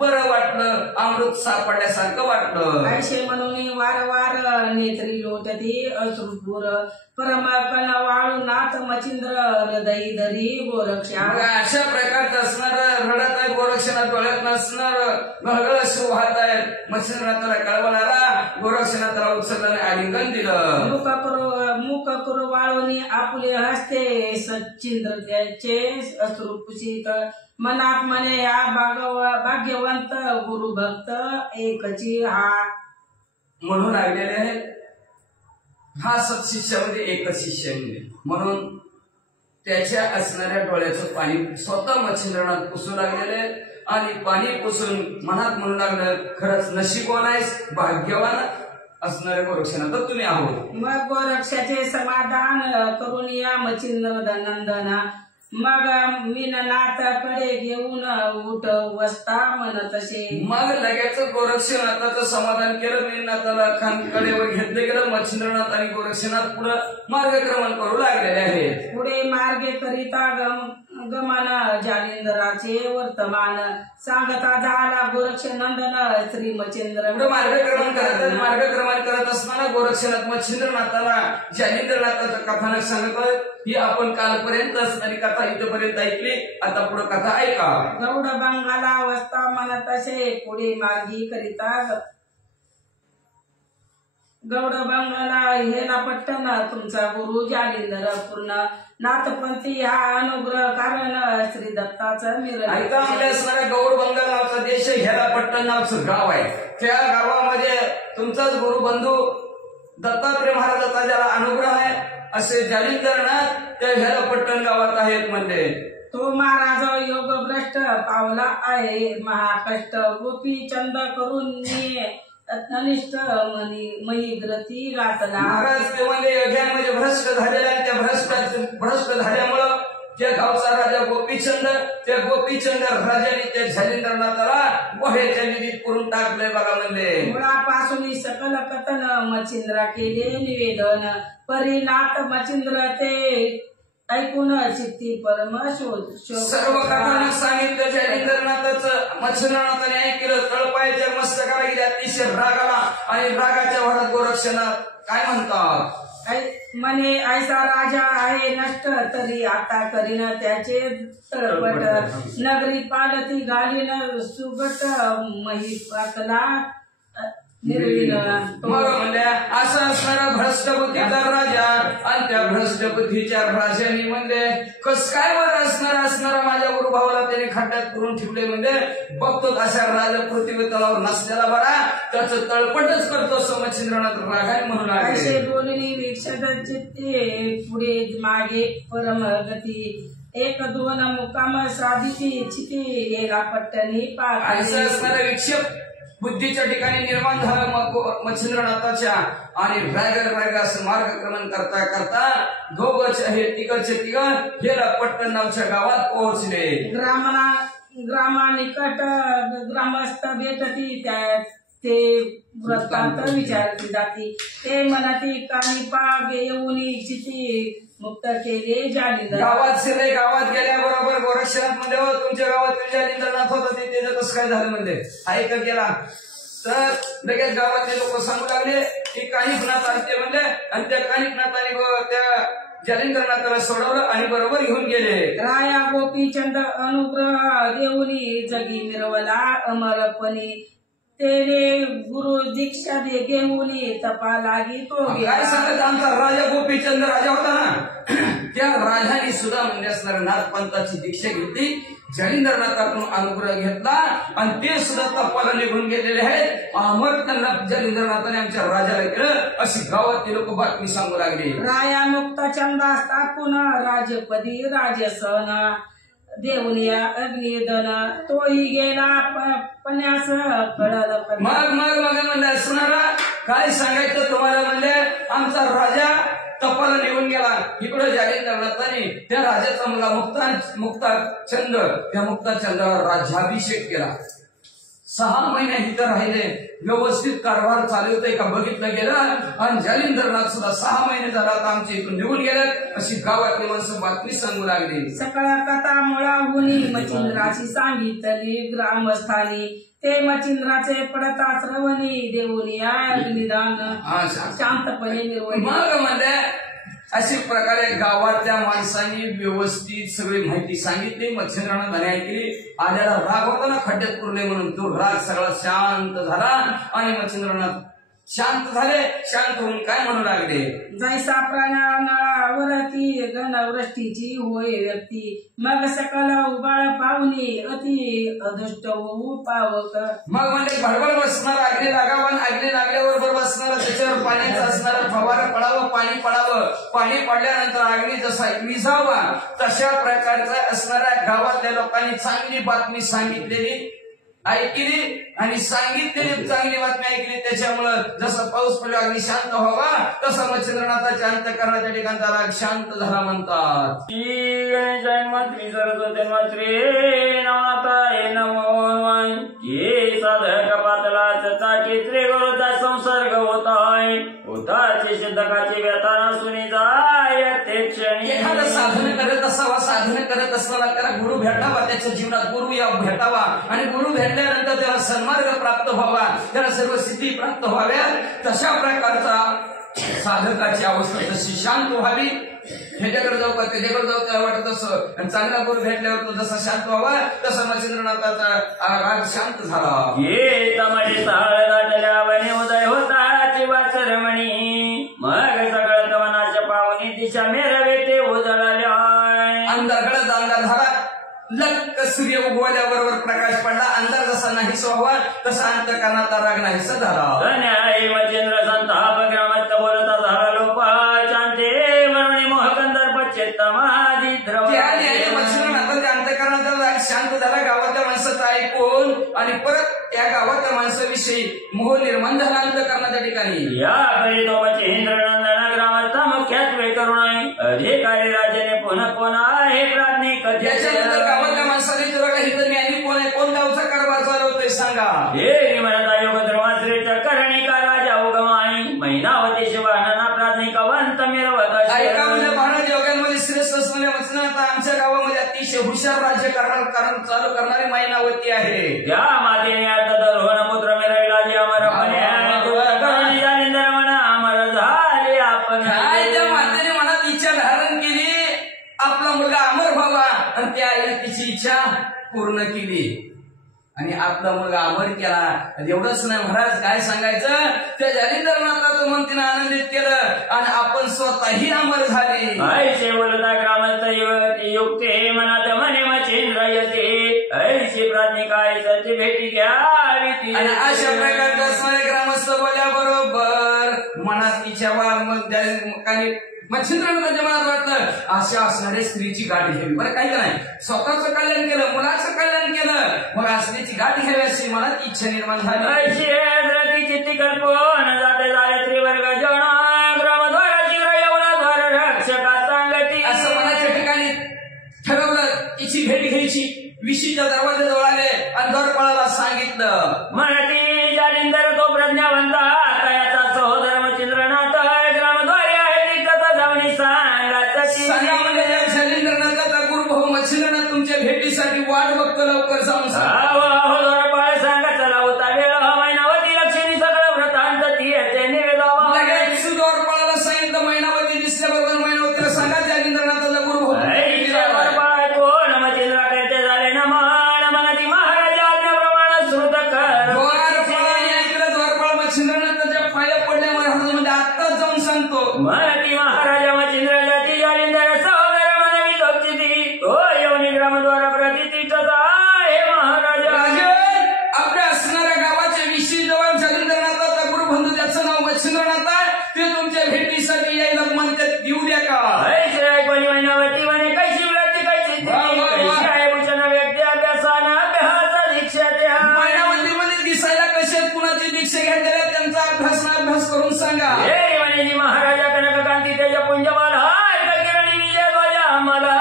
बरं वाटलं अमृत सापडल्यासारखं वाटलं ऐशे म्हणून वारंवार नेत्री लोटती अश्रुपूर परमकन वाळू नाथ मचिंद्र हृदय धरी गोरक्षा अशा प्रकारचं असणार रडत आहे गोरक्षनाथ डोळ्यात नसणार गळगळ अश्रू वाहत आहेत मच्छिंद्रनाथाला कळवणारा गोरक्षनाथाला उचलल्याने आलिंगन दिलं मुख करू वाळूनी आपुले हस्ते सच्चिंद्र त्याचे अश्रू पुसित मनात मने या भाग्यवंत गुरु भक्त एकची हा म्हणून आलेले आहेत हा सत्शिष्यामध्ये एकच शिष्य आहे म्हणून त्याच्या असणाऱ्या डोळ्याचं पाणी स्वतः मच्छिंद्रनाथ पुसू लागलेले आणि पाणी पुसून मनात म्हणू लागलं खरंच नशीबवान आहेस भाग्यवान असणाऱ्या गोरक्षनाथ तुम्ही आहोत मग गोरक्षाचे समाधान करून या मच्छिंद्र नंदना मग मीननाथाकडे घेऊन उठ वस्ता म्हणत असे मग लगेच गोरक्षनाथाचं समाधान केलं मीननाथाला खानकडेवर घेतलं गेलं मच्छिंद्रनाथ आणि गोरक्षनाथ पुढे मार्गक्रमण करू लागलेले आहेत पुढे मार्गे करिता गमन जालिंदराचे वर्तमान सांगता झाला गोरक्षनंदन श्री मच्छिंद्र मार्गक्रमण करत असताना गोरक्षनाथ मच्छिंद्रनाथाला जालिंदरनाथाचं कथानक सांगत ही आपण कालपर्यंत असणारी कथा इथपर्यंत ऐकली आता पुढे कथा ऐका गौड बंगाला अवस्था म्हणत असे पुढे मार्गी करिता गौड बंगाला हेला पट्टन तुमचा गुरु जालिंदर पूर्ण नाथपंथी हा अनुग्रह कारण श्री दत्ताचं मिरण ऐका आपल्या असणाऱ्या गौड बंगाल नावचा देश हेला पट्टण नावचं गाव आहे त्या गावामध्ये तुमचाच गुरु बंधू दत्तात्रय महाराजाचा ज्याला अनुग्रह आहे असे जालिंदरनाथ त्या हेलापट्टण गावात आहेत म्हणजे तो महाराज योगभ्रष्ट पावला आहे महाकष्ट गोपी चंद करून अनिष्ट मही घातला महाराज ते म्हणजे भ्रष्ट झालेला त्या भ्रष्ट झाल्यामुळं त्या गावचा राजा गोपीचंद त्या गोपीचंद राजाने त्या जालिंदरनाथाला वहेच्या निधीत करून टाकलंय बघा म्हणले मुळापासून सकल कथन मच्छिंद्रा केले निवेदन परिनाथ मच्छिंद्र ते ऐकून चित्ती परम सर्व कथानक सांगितलं जालिंदरनाथाचं मच्छिंद्रनाथाने ऐकलं तळपायच्या मस्तकाला गेले अतिशय राग आला आणि रागाच्या भरात गोरक्षनाथ काय म्हणतात मने ऐसा राजा आहे नष्ट तरी आता करीन त्याचे तळपट नगरी पालती घालीन सुगट मही पाकला निर्विघ्न मग म्हणल्या असं असणारा भ्रष्ट बुद्धीचा राजा आणि त्या भ्रष्ट बुद्धीच्या राजाने म्हणले कस काय बरं असणारा माझ्या गुरुभावाला त्याने खड्ड्यात करून ठेवले म्हणजे बघतो अशा राजा पृथ्वी तलावर नसलेला बरा त्याचं तळपटच करतो समचिंद्रनाथ रागाने म्हणू असे लागले. बोलणी वीक्षण चित्ते पुढे मागे परमगती एक दोन मुकाम साधिती चिती गेला पट्टणी असं पाहते असणारा विक्षेप बुद्धीच्या ठिकाणी निर्माण झालं मच्छिंद्रनाथाच्या आणि राग असं मार्गक्रमण करता करता दोघच हे तिघचे तिघ गेला पट्टण नावच्या गावात पोहोचले. ग्रामानिकट ग्रामस्थ भेटती त्या ते वृत्तांत विचारली जाती ते मनाती कानी पाग येऊन चिती मुक्त केले जालिंदर. गावात शिरले गावात गेल्याबरोबर गोरक्षनाथ मध्ये हो तुमच्या गावात जालिंद्रनाथ होता ते त्याचं कसं काय झालं म्हणजे ऐक गेला तर लगेच गावातले लोक सांगू लागले की कानिकनाथ आलते म्हणले आणि त्या कानिकनाथाने त्या जालिंद्रनाथाला सोडवलं आणि बरोबर घेऊन गेले. राया गोपीचंद अनुग्रह देऊनी जगी मिरवला अमरपणे तेने गुरु दीक्षा दे घेऊनी तपा लागी तो काय सांगत आमचा राजा गोपीचंद राजा होता ना त्या राजाने सुद्धा म्हणजे असणाऱ्या नाथपंथाची दीक्षा घेतली जालिंद्रनाथातून अनुग्रह घेतला आणि ते सुद्धा तपाला निघून गेलेले आहेत. अमर त्यांना जालिंद्रनाथाने आमच्या राजाला केलं अशी गावातली लोक बातमी सांगू लागली. राया मुक्त चंदा स्थापून राजपदी राजसन देऊनिया अग्निदन तोही गेला पण्यास कळलं. मग म्हणलं सुनारा काय सांगायचं तुम्हाला म्हणले आमचा राजा तपाला निघून गेला इकडं जालिंद्रनाथाने त्या राजाचा मुलगा मुक्ताचंद त्या मुक्ताचंदावर राज्याभिषेक केला. 6 महिने इथं राहिले व्यवस्थित कारभार चालवतोय का बघितलं गेलं आणि जालिंद्रनाथ सुद्धा 6 महिने झाला आता आमच्या इथून निघून गेल्यात अशी गावातली माणसं बातमी सांगू लागली. सकाळ कथा मुळाहुनी मचिंद्राची सांगितली ग्रामस्थानी ते मचिंद्राचे पडता श्रवणी देऊनी अग्निदान शांतपणे निर्वहन. मग म्हणजे अशा प्रकारे गावातल्या माणसांनी व्यवस्थित सगळी माहिती सांगितली. मच्छिंद्रनाथाने ऐकली आलेला राग होता ना खड्ड्यात पुरले म्हणून तो राग सगळा शांत झाला आणि मच्छिंद्रनाथ शांत झाले. शांत होऊन काय म्हणू लागले जैसा प्राणावरती घनवृष्टीची होय व्यक्ती मग सकल उबाळ पाहुनी अति अदुष्ट होऊ पावक. मग म्हणजे भडबड बसणार अग्नी लागावं अग्नी लागल्याबरोबर बसणार त्याच्यावर पाण्याचं असणारं फवारं पडावं पाणी पडावं पाणी पडल्यानंतर अग्नी जसा विझावा तशा प्रकारचा असणाऱ्या गावातल्या लोकांनी चांगली बातमी सांगितलेली ऐकली आणि सांगितलेली चांगली बातमी ऐकली त्याच्यामुळं जसं पाऊस पडला अग्नी शांत व्हावा तसा मच्छिंद्रनाथाच्या अंतःकरणाच्या ठिकाणचा राग शांत झाला म्हणतात. मंत्री सरस्वती मंत्री नवनाथाय नमो ये साधक पातलाचा चित्रे गुरुचा संसर्ग होताय होताचे सिद्धकाची व्यथा नसुनी जाय ते क्षणी. एखादं साधन करत असावा साधन करत असताना त्याला गुरु भेटावा त्याच्या जीवनात गुरु या भेटावा आणि गुरु भेटल्यानंतर त्याला सन्मार्ग प्राप्त व्हावा त्याला सर्व सिद्धी प्राप्त व्हाव्या तशा प्रकारचा साधकाची अवस्था जशी शांत व्हावी ह्याच्याकडे जाऊ का त्याच्याकडे जाऊ त्याला वाटत असं आणि चांगला गुरु भेटल्यावर तो जसा शांत व्हावा तसा मच्छिंद्रनाथाचा राग शांत झाला. ये तमारी साळला वने उदय होता वाचरमणी मग सगळं तवनाच्या पावनी दिशा मेरवे ते उजळल्या. अंधारकडे अंधार झाला लक्क सूर्य उगवल्याबरोबर प्रकाश पडला अंधार जसा नाही व्हावा तसा अंतःकरणाचा राग नाहीसा झाला. न्याय मजेंद्र संताप ग्रामस्थ बोलता झाला लोप शांते वरुणी मोहकंदर पच्चेतमादी द्रव. मच्छिंद्रनाथाच्या अंतःकरणाचा राग शांत झाला गावातल्या माणसाचं ऐकून आणि परत त्या गावातल्या माणसाविषयी मोह निर्माण झाला अंतःकरणाच्या ठिकाणी. या करी तो मच्छिंद्रनंदन ग्रामस्थ मुख्यत्वे करून अधिकारी राजाने पुन्हा पुन्हा हे प्राज्ञिक त्याच्यानंतर गावातल्या माणसाने तुला इथं न्यायी कोण आहे कोण गावचा कारभार चालवतोय सांगा. हे म्हणता योग धर्माश्रेष्ठ करणी का राजा उगमाई महिनावती शिवाना प्राज्ञिकवंत मिरवत. ऐका म्हणजे महाराज योगांमध्ये श्रेष्ठ असणाऱ्या मच्छिंद्रनाथ आमच्या गावामध्ये अतिशय हुशार राज्य कारण चालू करणारी महिनावती आहे. त्या मातेने आता धरून पुत्र मिळविला जी अमरपणे करणी जालिंदर म्हणा अमर झाले आपण. काय त्या मातेने मनात इच्छा धारण केली आपला मुलगा अमर व्हावा आणि त्या आईने तिची इच्छा पूर्ण केली आणि आपला मुलगा अमर केला. एवढंच नाही महाराज, काय सांगायचं, त्या जालिंदरनाथाचं मंदिर आनंदित केलं आणि आपण स्वतःही अमर झाले. ऐशे बोलता ग्रामस्थ युक्ते मनात मने मचिंद्र येते ऐशी प्राज्ञिकाय सती भेटी घ्यावी. आणि अशा प्रकारचे असणारे ग्रामस्थ बोलल्याबरोबर मनात तिच्या मच्छिंद्रांच्या मनात वाटलं अशा असणाऱ्या स्त्रीची गाठ घ्यावी. बरं काही का नाही, स्वतःचं कल्याण केलं, मुलाचं कल्याण केलं, मग स्त्रीची गाठ घ्यावी अशी मनात इच्छा निर्माण झाली. ऐशी चित्ती कल्पन जाते झाले त्रिवर्ग जण ग्रामद्वाराची यवनाद्वार रक्षका सांगती. असं मनाच्या ठिकाणी ठरवलं, तिची भेट घ्यायची. विशीच्या दरवाजाजवळ आले आणि द्वारपाळाला सांगितलं, म्हणती जालिंदर तो प्रज्ञावंता याचा सहोदर मच्छिंद्रनाथ ग्रामद्वारी आहे तिथं जाऊन सांगा म्हणजे जालिंदरनाथाचा गुरुभाऊ मच्छिंद्रनाथ तुमच्या भेटीसाठी वाट बघतो, लवकर जाऊन द्वारपाळ सांगा चला होता वेळ मैनावती लक्ष्मी सगळं व्रतांत ती येते निवेदावा. लगेच द्वारपाळाला सांगितलं, मैनावती दिसल्याबरोबर मैनावतीला सांगा जालिंदरनाथाचा गुरुभाऊ मराठी महाराजा मच्छिंद्राला ती जालिंदर सहोदर मनवी भक्ती तो येऊन ग्रामद्वारा प्रतिष्ठता हे महाराजा. आपल्या असणाऱ्या गावाच्या विशी जवळ जालिंदरनाथाचा गुरुबंधू ज्याचं नाव मच्छिंद्रनाथ आहे ते तुमच्या भेटीसाठी यायला म्हणतात, येऊ द्या का. कोणी महिनावती म्हणे कैशी व्यक्ती कैशी आहे भूषण व्यक्ती अभ्यासानं अभ्यास दीक्षा द्या. महिनावतीमध्ये दिसायला कसे कुणाची दीक्षा घेतलेल्या त्यांचा अभ्यास करून सांगा. महाराजा कनककांती त्याच्या पुंजमाला किरणी विजय ध्वजा मला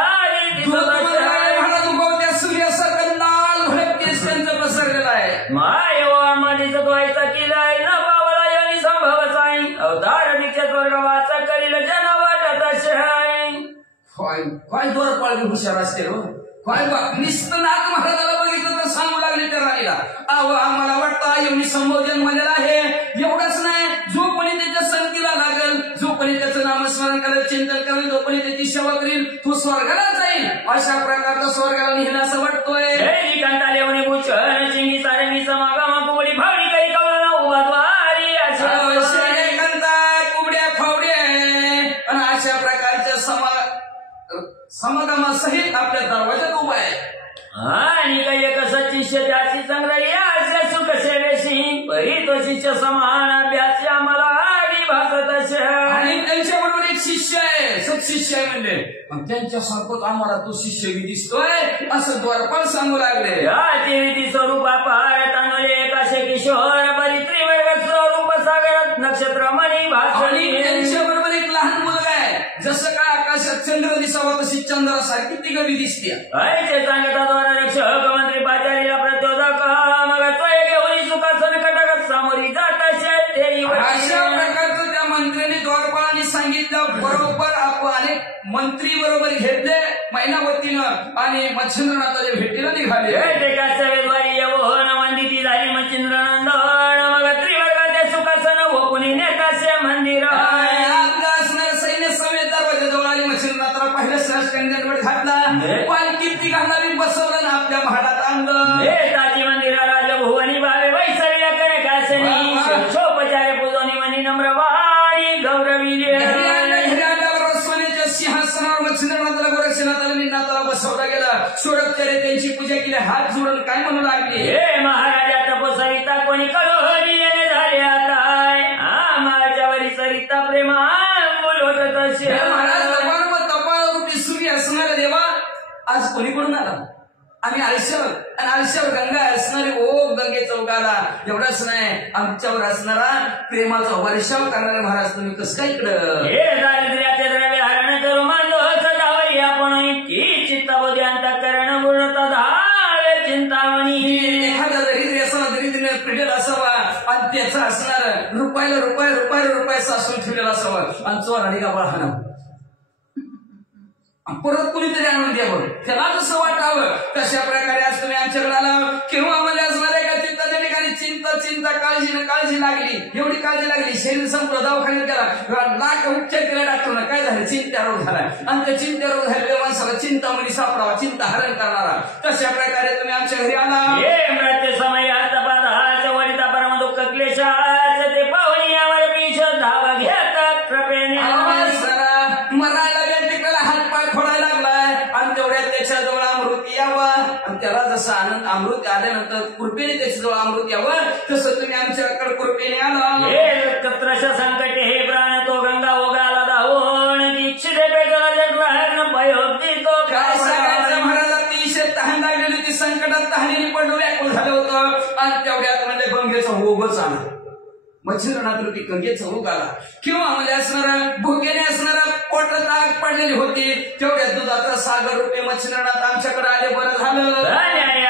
महाराज उगवत्या सूर्यासारखं लाल भडक केस त्यांचं पसरलेलं आहे. माय आम्हाला व्हायचा किलाय न पावला यांनी संभव साई अवतार दीक्षा स्वर्गवाचा करील जन वाटत काय द्वारपाळ हुशार असते हो. काय निस्त नाथ महाराजाला बघितलं तर सांगू लागले त्या राणीला, अहो आम्हाला वाटतं येऊन संबोधन म्हणलेलं आहे. एवढंच नाही, जो कोणी त्याच्या संगतीला लागेल, जो कोणी त्याचं नामस्मरण करेल, चिंतन करेल, जो कोणी त्याची सेवा करेल तो स्वर्गाला जाईल. अशा प्रकारचा स्वर्गाला नेहला असं वाटतोय. कंटाले म्हणे भूषण चिंगी सारंगी समागमा कुबडी फावडी काही कवळा उभा द्वारी कुबड्या फावड्या आणि अशा प्रकारच्या समागमासहित आपल्या दरवाजात उभा आहे. आणि काही कसं शिष्य त्याची संग्रही असे सुख सेवेशी परी तो शिष्य समान अभ्यास आम्हाला भासत असे. आणि त्यांच्याबरोबर एक शिष्य आहे, सत्शिष्य आहे म्हणजे, त्यांच्यासारखंच आम्हाला तो शिष्य दिसतोय असं द्वारपाळ सांगू लागले. याचे विधी स्वरूप पार तांदळे एकाशे किशोर बरी त्रिवर्ग स्वरूप सागरात नक्षत्र मणी भाषणी. त्यांच्याबरोबर एक लहान मुलगा आहे, जसं काय आकाशात चंद्र दिसावा तशी चंद्रासारखी ती गवी दिसते. ऐसे सांगताद्वारा रक्षक मंत्री पाचार्याला प्रचोदक मग तो घेऊन सुखासन कटक सामोरी जात अशा प्रकारचं त्या मंत्र्यांनी द्वारपाळांनी सांगितलं. बरोबर आपण मंत्री बरोबर घेतले मैनावतीनं आणि मच्छिंद्रनाथाच्या भेटीला निघाले. वेद्वारी यवोन वंदिती झाली मच्छिंद्रनंद मग त्रिवर्गाचे सुखासन व कुणी नेताचे मंदिर. आपला असणार सैन्य समेत दरवाजाजवळ आली. मच्छिंद्रनाथाला पहिल्या सहस्कंड्यांवर घातला, पण किती घालणारी बसवलं ना आपल्या महालात आणलं. नेताची मंदिरा राजभुवनी भावे वैसर्य करे कासनी शोपचारे पूजनी मनी नम्रवाणी गौरवी. सोन्याच्या सिंहासनावर मच्छिंद्रनाथाला गोरक्षनाथाला निनाथाला बसवला गेला. षोडोपचार्य त्यांची पूजा केली, हात जोडून काय म्हणू लागले, हे महाराजा तपोसरिता कोणी कलोहरी झाले आता माझ्यावरी सरिता प्रेमा बोलवत असे. महाराज भगवान तपारूपी सूर्य असणारा देवा आज कोणीकडून आला. आम्ही आयुष्यावर आणि आयुष्यावर गंगा असणारे ओ गंगेचा उगाला. एवढंच नाही, आमच्यावर असणारा प्रेमाचा वर्षाव करणारे महाराज तुम्ही कसं काय इकडं. हे दारिद्र्याचे द्रव्य हरण करू मांडो सदावरी आपण की चित्ताबोधी अंतःकरण पूर्णता धावे चिंतामणी. एखादा दरिद्री असावा, दरिद्रीने पिढेला असावा आणि त्याचा असणार रुपये सासून ठेवलेला असावा आणि चोर आणि गाबा हाना परत कुणीतरी आणून द्यावं, त्याला जसं वाटावं तशा प्रकारे आज तुम्ही आमच्याकडे आला. किंवा आम्हाला असणार आहे का चित्ताच्या ठिकाणी चिंता चिंता काळजी लागली, एवढी काळजी लागली, शरीर संपलं, दवाखान्यात गेला, लाख उपचार केला डॉक्टरनं, काय झालं, चिंता रोग झाला. आणि त्या चिंता रोग झालेल्या माणसाला चिंतामणी सापडावा, चिंता हरण करणारा. तशा प्रकारे तुम्ही आमच्या घरी आला. हे मृत्यू समय हातपादाच वडिता परम दुःख क्लेशाच ते पाहुणी यावर पीछ धावा घेतात कृपेने. मरायला व्यक्तीला हातपाय खोडायला लागलाय आणि तेवढ्यात त्याच्याजवळ अमृत यावं, आणि त्याला जसं आनंद अमृत आल्यानंतर कृपेने त्याच्याजवळ अमृत यावं, तसं तुम्ही आमच्याकडे कृपेने आला. हे कत्रश संकटे हे प्राण तो गंगा ओगाला धावून इच्छिते पेटला जगला भयोक्ती तो काय सांगायचं, महाराज अतिशय तहान लागलेली होती, संकटात तहानीने पडून व्याकुळ झालं होतं. आणि तेवढ्यात म्हणजे गंगेचा ओघच आला, मच्छिंद्रनाथ रूपी गंगेचा ओघ आला. किंवा म्हणजे असणारा भुकेने असणारा पोटात आग पडलेली होती, तेवढ्यात दुधाचा सागर रूपी मच्छिंद्रनाथ आमच्याकडे आले, बरं झालं.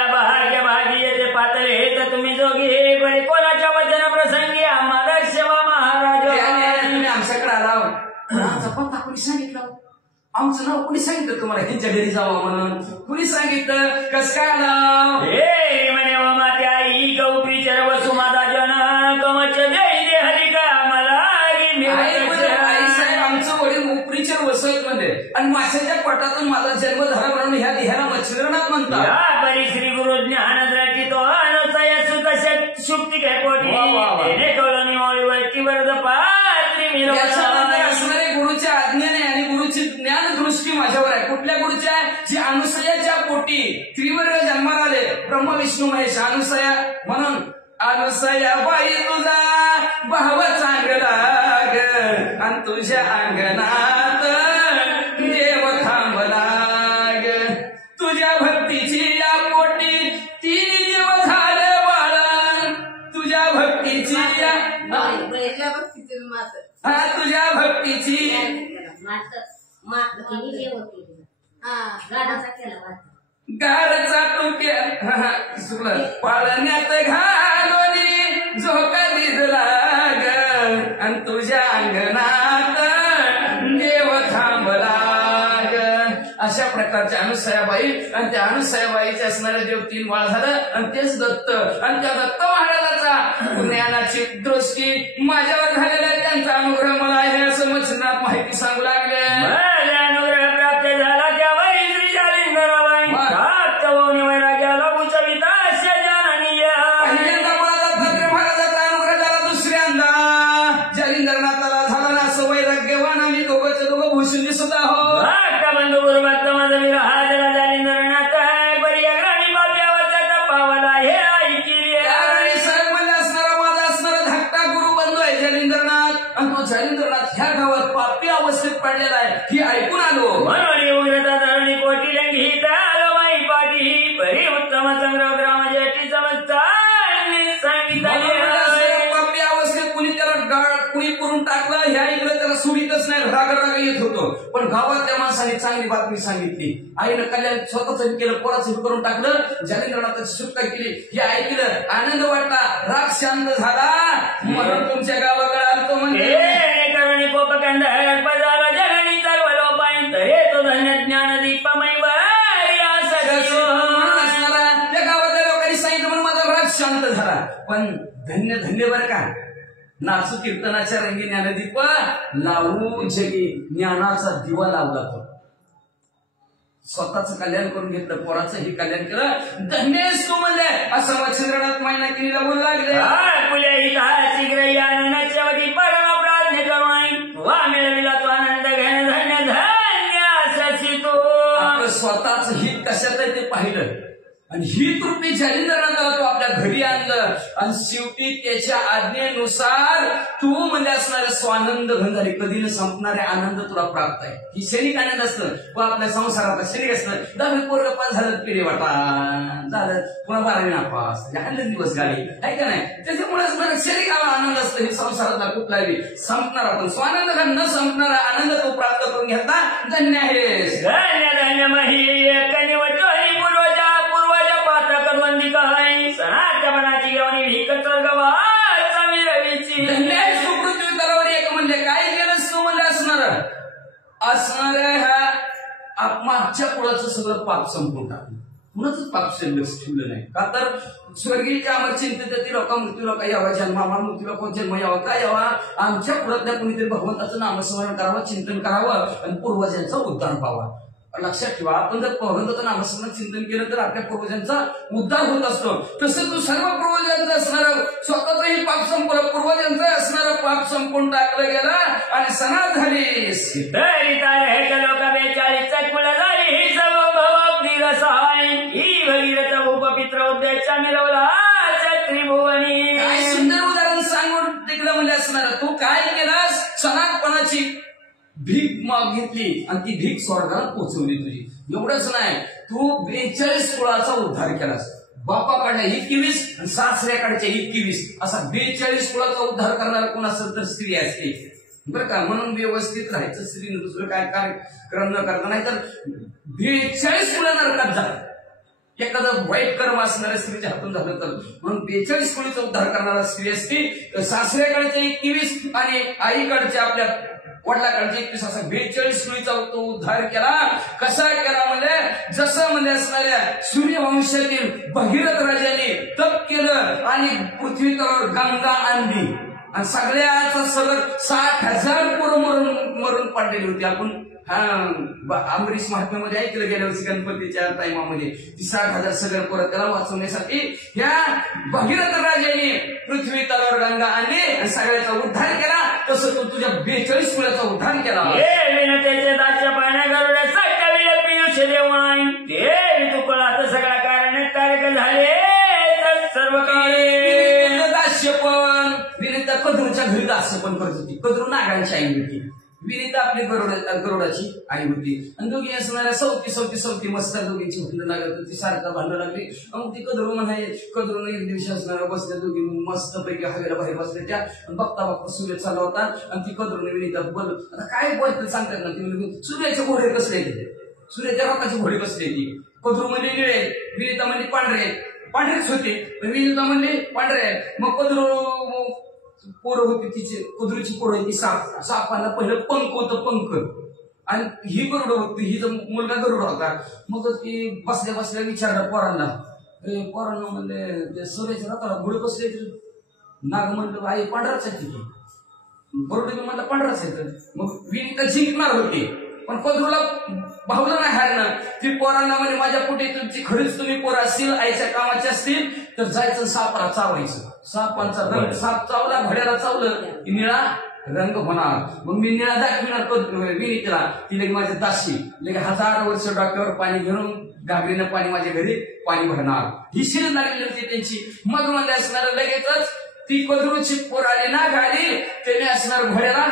भाग्य भागी येते पातळे तर तुम्ही जोगी हे बरे कोणाच्या वचन प्रसंगी आम्हाला सेवा महाराज. तुम्ही आमच्याकडे आला, आमचा पत्ता कोणी सांगितलं, आमचं नाव कोणी सांगितलं तुम्हाला ह्यांच्या घरी जावं म्हणून, कुणी सांगितलं, कसं काय आला. हे म्हणे व माते आई गौपी चर वसु माता जन कमच जय दे हरी का मला आई साहेब आमचं वडील उपरीचर वसत मध्ये, आणि माशाच्या पोटातून माझा जन्म झाला म्हणून ह्या देहाला मच्छिंद्रनाथ म्हणतात. या परी श्री गुरु ज्ञान द्रकी तो अनुसय सुत शुक्ती काय पोटी तेने कळणी मौळीवरती वरद पात्री याच्यानंतर असणारे गुरुच्या आज्ञेने आणि गुरुची ज्ञान दृष्टी माझ्यावर आहे. कुठल्या गुरुच्या, जी अनुसयाच्या पोटी त्रिवर्ग जन्माला आले, ब्रह्म विष्णू महेश. अनुसया म्हणून अनुसया बाई तुझा भाव चांगला ग, आणि तुझ्या अंगणात देव थांबला ग, तुझ्या भक्तीची या पोटी तीन देव झालं बाळा, तुझ्या भक्तीची या तुझ्या भक्तीची गाडचा तुक्या पाळण्यात घालोनी झोका दिसला ग, आणि तुझ्या अंगणात देव थांबला ग. अशा प्रकारच्या अनुसयाबाई, आणि त्या अनुसयाबाईचे असणारे देव तीन बाळ झालं, आणि तेच दत्त. आणि त्या दत्त महाराजाचा ज्ञानाची दृष्टी माझ्यावर झालेला आहे, त्यांचा अनुग्रह मला आहे असं मच्छिंद्रनाथ माहिती सांगू लागले. अनुग्रह प्राप्त झाला त्यावेळी श्री जालिंदराबाई वैराग्याला उचविता अशा जाणनीय. पहिल्यांदा मला दत्तात्रय महाराजाचा अनुग्रह झाला, दुसऱ्यांदा जालिंदरनाथाला झाला ना. असं वैराग्यवान आम्ही दोघंचे दोघं भूषण दिसत आहोत. बंधू गुरुभक्त माझा वीर हा जरा जालिंदरनाथ बरी अग्रणी बाब्यावरचा पावला हे ऐकी. साहेब म्हणजे असणारा माझा असणारा धाकटा गुरु बंधू आहे जालिंदरनाथ, आणि तो जालिंदरनाथ ह्या गावात पापी अवस्थेत पडलेला आहे ही ऐकून आलो. मनोरी उग्रता धरणी कोटी लंघित आलो माई पाठी बरी उत्तम संग्रह ग्रामजेटी समजतानी सांगितले. पापी अवस्थेत कुणी त्याला कुणी करून टाकलं, ह्या इकडे त्याला सुडीतच नाही, राग येत होतो. पण गावातल्या माणसाने चांगली बातमी सांगितली, आईनं कल्याण स्वतःच केलं, पोराचं करून टाकलं, जालिंदरनाथाची सुटका केली, हे ऐकलं, आनंद वाटला, राग शांत झाला, म्हणून तुमच्या गावाकडे आलतो. म्हणजे करणी कोपकंड पदाला जगणी चालवलो पाहिजे हे तो धन्य ज्ञान दीपमय त्या गावातल्या लोकांनी सांगितलं म्हणून माझा राग शांत झाला. पण धन्य धन्य बरं का, नाचू कीर्तनाच्या रंगी ज्ञानदीप लावू जगी ज्ञानाचा दिवा लावला. तो स्वतःच कल्याण करून घेतलं, पोराचंही कल्याण केलं. धन्यस तू म्हणजे असं मच्छिंद्रनाथ मायनाकिनीला बोलू लागले. परम प्राज्ञ करुणाई वा मिळविला तो आनंद घेणं धन्य धन्य असाची तो. आपलं स्वतःच हित कशात आहे ते पाहिलं, आणि ही कृपी जालिंदरनाथाला तो आपल्या घरी आणलं, आणि शेवटी त्याच्या आज्ञेनुसार तू म्हणजे असणारे स्वानंद घन कधी न संपणारे आनंद तुला प्राप्त आहे. ही क्षणिक आनंद असतं, व आपल्या संसारात क्षणिक असतं. दहावी पोरग पास झालं, पिढी वाटा झालं, पुन्हा 12वी नापास, आनंद दिवस गाडी आहे का नाही. त्याच्यामुळे क्षणिक आनंद असतो. हे संसारातला कुठलाही संपणारा पण स्वानंद घन न संपणारा आनंद तो प्राप्त करून घेतला. धन्य आहेस, धन्य धन्य मही कनिवटो पूर्वजा वंदी काय सणाच्या मनाची घेऊन विकत गवाचा मिरवीची. धन्य आहेस तू पृथ्वी तलावर. एक म्हणजे काय केलंस तू म्हणजे असणार ह्या मागच्या पुढाचं सगळं पाप संपून टाकलं. कुणाच पाप लक्ष ठेवलं नाही का तर स्वर्गीच्या आम्हाला चिंतित ती लोक मृत्यू लोक यावा जन्मावा मृत्यू लोक जन्म यावा काय यावा आमच्या पुढातल्या कुणीतरी भगवंताचं नामस्मरण करावं चिंतन करावं आणि पूर्वजांचा उद्धार व्हावा. लक्षात ठेवा आपण जर भगवंताचं नामस्मरण चिंतन केलं तर आपल्या पूर्वजांचा उद्धार होत असतो. तसं तू सर्व पूर्वजांचं असणारं स्वतःचंही पाप संपलं पूर्वजांचं असणारं पाप संपून टाकलं गेलं आणि सनात झालीस तरी तारे लोक 42 कुल झाली ही समभव आपली रसाय ही भगीरथ उपपित्र उद्देशा मिळवला त्रिभुवनी. काय सुंदर उदाहरण सांगून तिकडं म्हणजे असणार तू काय केलास सनातपणाची भीक मागितली आणि ती भीक स्वर्गाला पोहोचवली तुझी. एवढंच नाही तू 42 कुळाचा उद्धार केलास. बापाकडल्या 21 आणि सासऱ्याकडच्या 21 असा 42 कुळाचा उद्धार करणारा कोण असेल तर स्त्री असते बरं का. म्हणून व्यवस्थित राहायचं स्त्रीने दुसरं काय कार्यक्रम न करता नाही तर 42 कुळा नरकात जात. एखादं वाईट कर्म असणाऱ्या स्त्रीच्या हातून झालं तर म्हणून 42 कुळीचा उद्धार करणारा स्त्री असते. सासऱ्याकडचे 21 आणि आईकडच्या आपल्या वडिलाकडचे 21 असा 42 कुळीचा तो उद्धार केला. कसा केला म्हणजे जसं म्हणजे असणाऱ्या सूर्यवंशातील भगीरथ राजाने तप केलं आणि पृथ्वी तलावर गंगा आणली आणि सगळ्याचं सगळं 60,000 पोरं मरून पडलेली होती. आपण अमरीश महात्म्यामध्ये ऐकलं गेल्या वर्षी गणपतीच्या टाइमामध्ये ती 60,000 सगळं पोरं त्याला वाचवण्यासाठी ह्या भगीरथ राजाने पृथ्वी तलावर गंगा आणली आणि सगळ्याचा उद्धार केला. तसं तू तुझ्या 42 कुळाचा उद्धार केला. पाण्या गरुड्या सकाळी पियुष देवाय ते तुकळात सगळा कारण तारक झाले सर्व काळे दास्य पण विनिता कद्रूच्या घरी दास्य पण करत होती. कद्रू नागांची आई होती. विनिता आपली गरुडाची आई होती आणि दोघी असणाऱ्या सवती मस्त दोघींची भांडण लागत होती. सारखं भांडण लागली. मग ती कद्रू म्हणाय कद्रून एक दिवशी असणाऱ्या बसल्या दोघी मस्त पैकी हवेला बाहेर बसल्या त्या बघता बघता सूर्य चालला होता आणि ती कद्रूने विनिता बोल आता काय बोलत सांगतात ना ती सूर्याचे घोडे कसले सूर्याच्या रथाचे घोडे कसले ती. कद्रू म्हणजे निळे विनिता म्हणजे पांढरेच होते. विनिता म्हणजे पांढरे मग कद्रू पोरं होती तिची कद्रूची पोरं होती सापाला पहिलं पंख होतं पंख आणि ही गरुड होती हिचा मुलगा गरुड होता. मग ती बसल्या विचारलं पोरांना म्हणले ते सूर्याच्या रथाला घोडे बसले नाग म्हणलं आई पांढराच आहे तिथे गरुड म्हणलं पांढराच आहे. मग विनिता जिंकणार होती पण कद्रूला भावलं नाही हारणं. ती पोरांना म्हणजे माझ्या पोटी तुमची खरीच तुम्ही पोरं असतील आईच्या कामाचे असतील तर जायचं सापाला चावायचं. सापांचा रंग साप चावला घड्याला चावलं की निळा रंग होणार. मग मी निळा दाखविणार विनितेला ती लगे माझ्या दासी लगे 1000 वर्ष डोक्यावर पाणी घेऊन घागरीनं पाणी माझ्या घरी पाणी भरणार. ही शिर लागली होती त्यांची. मग मध्ये असणार लगेचच ती कद्रूची पोर आली ना गाडी त्याने असणार घड्याला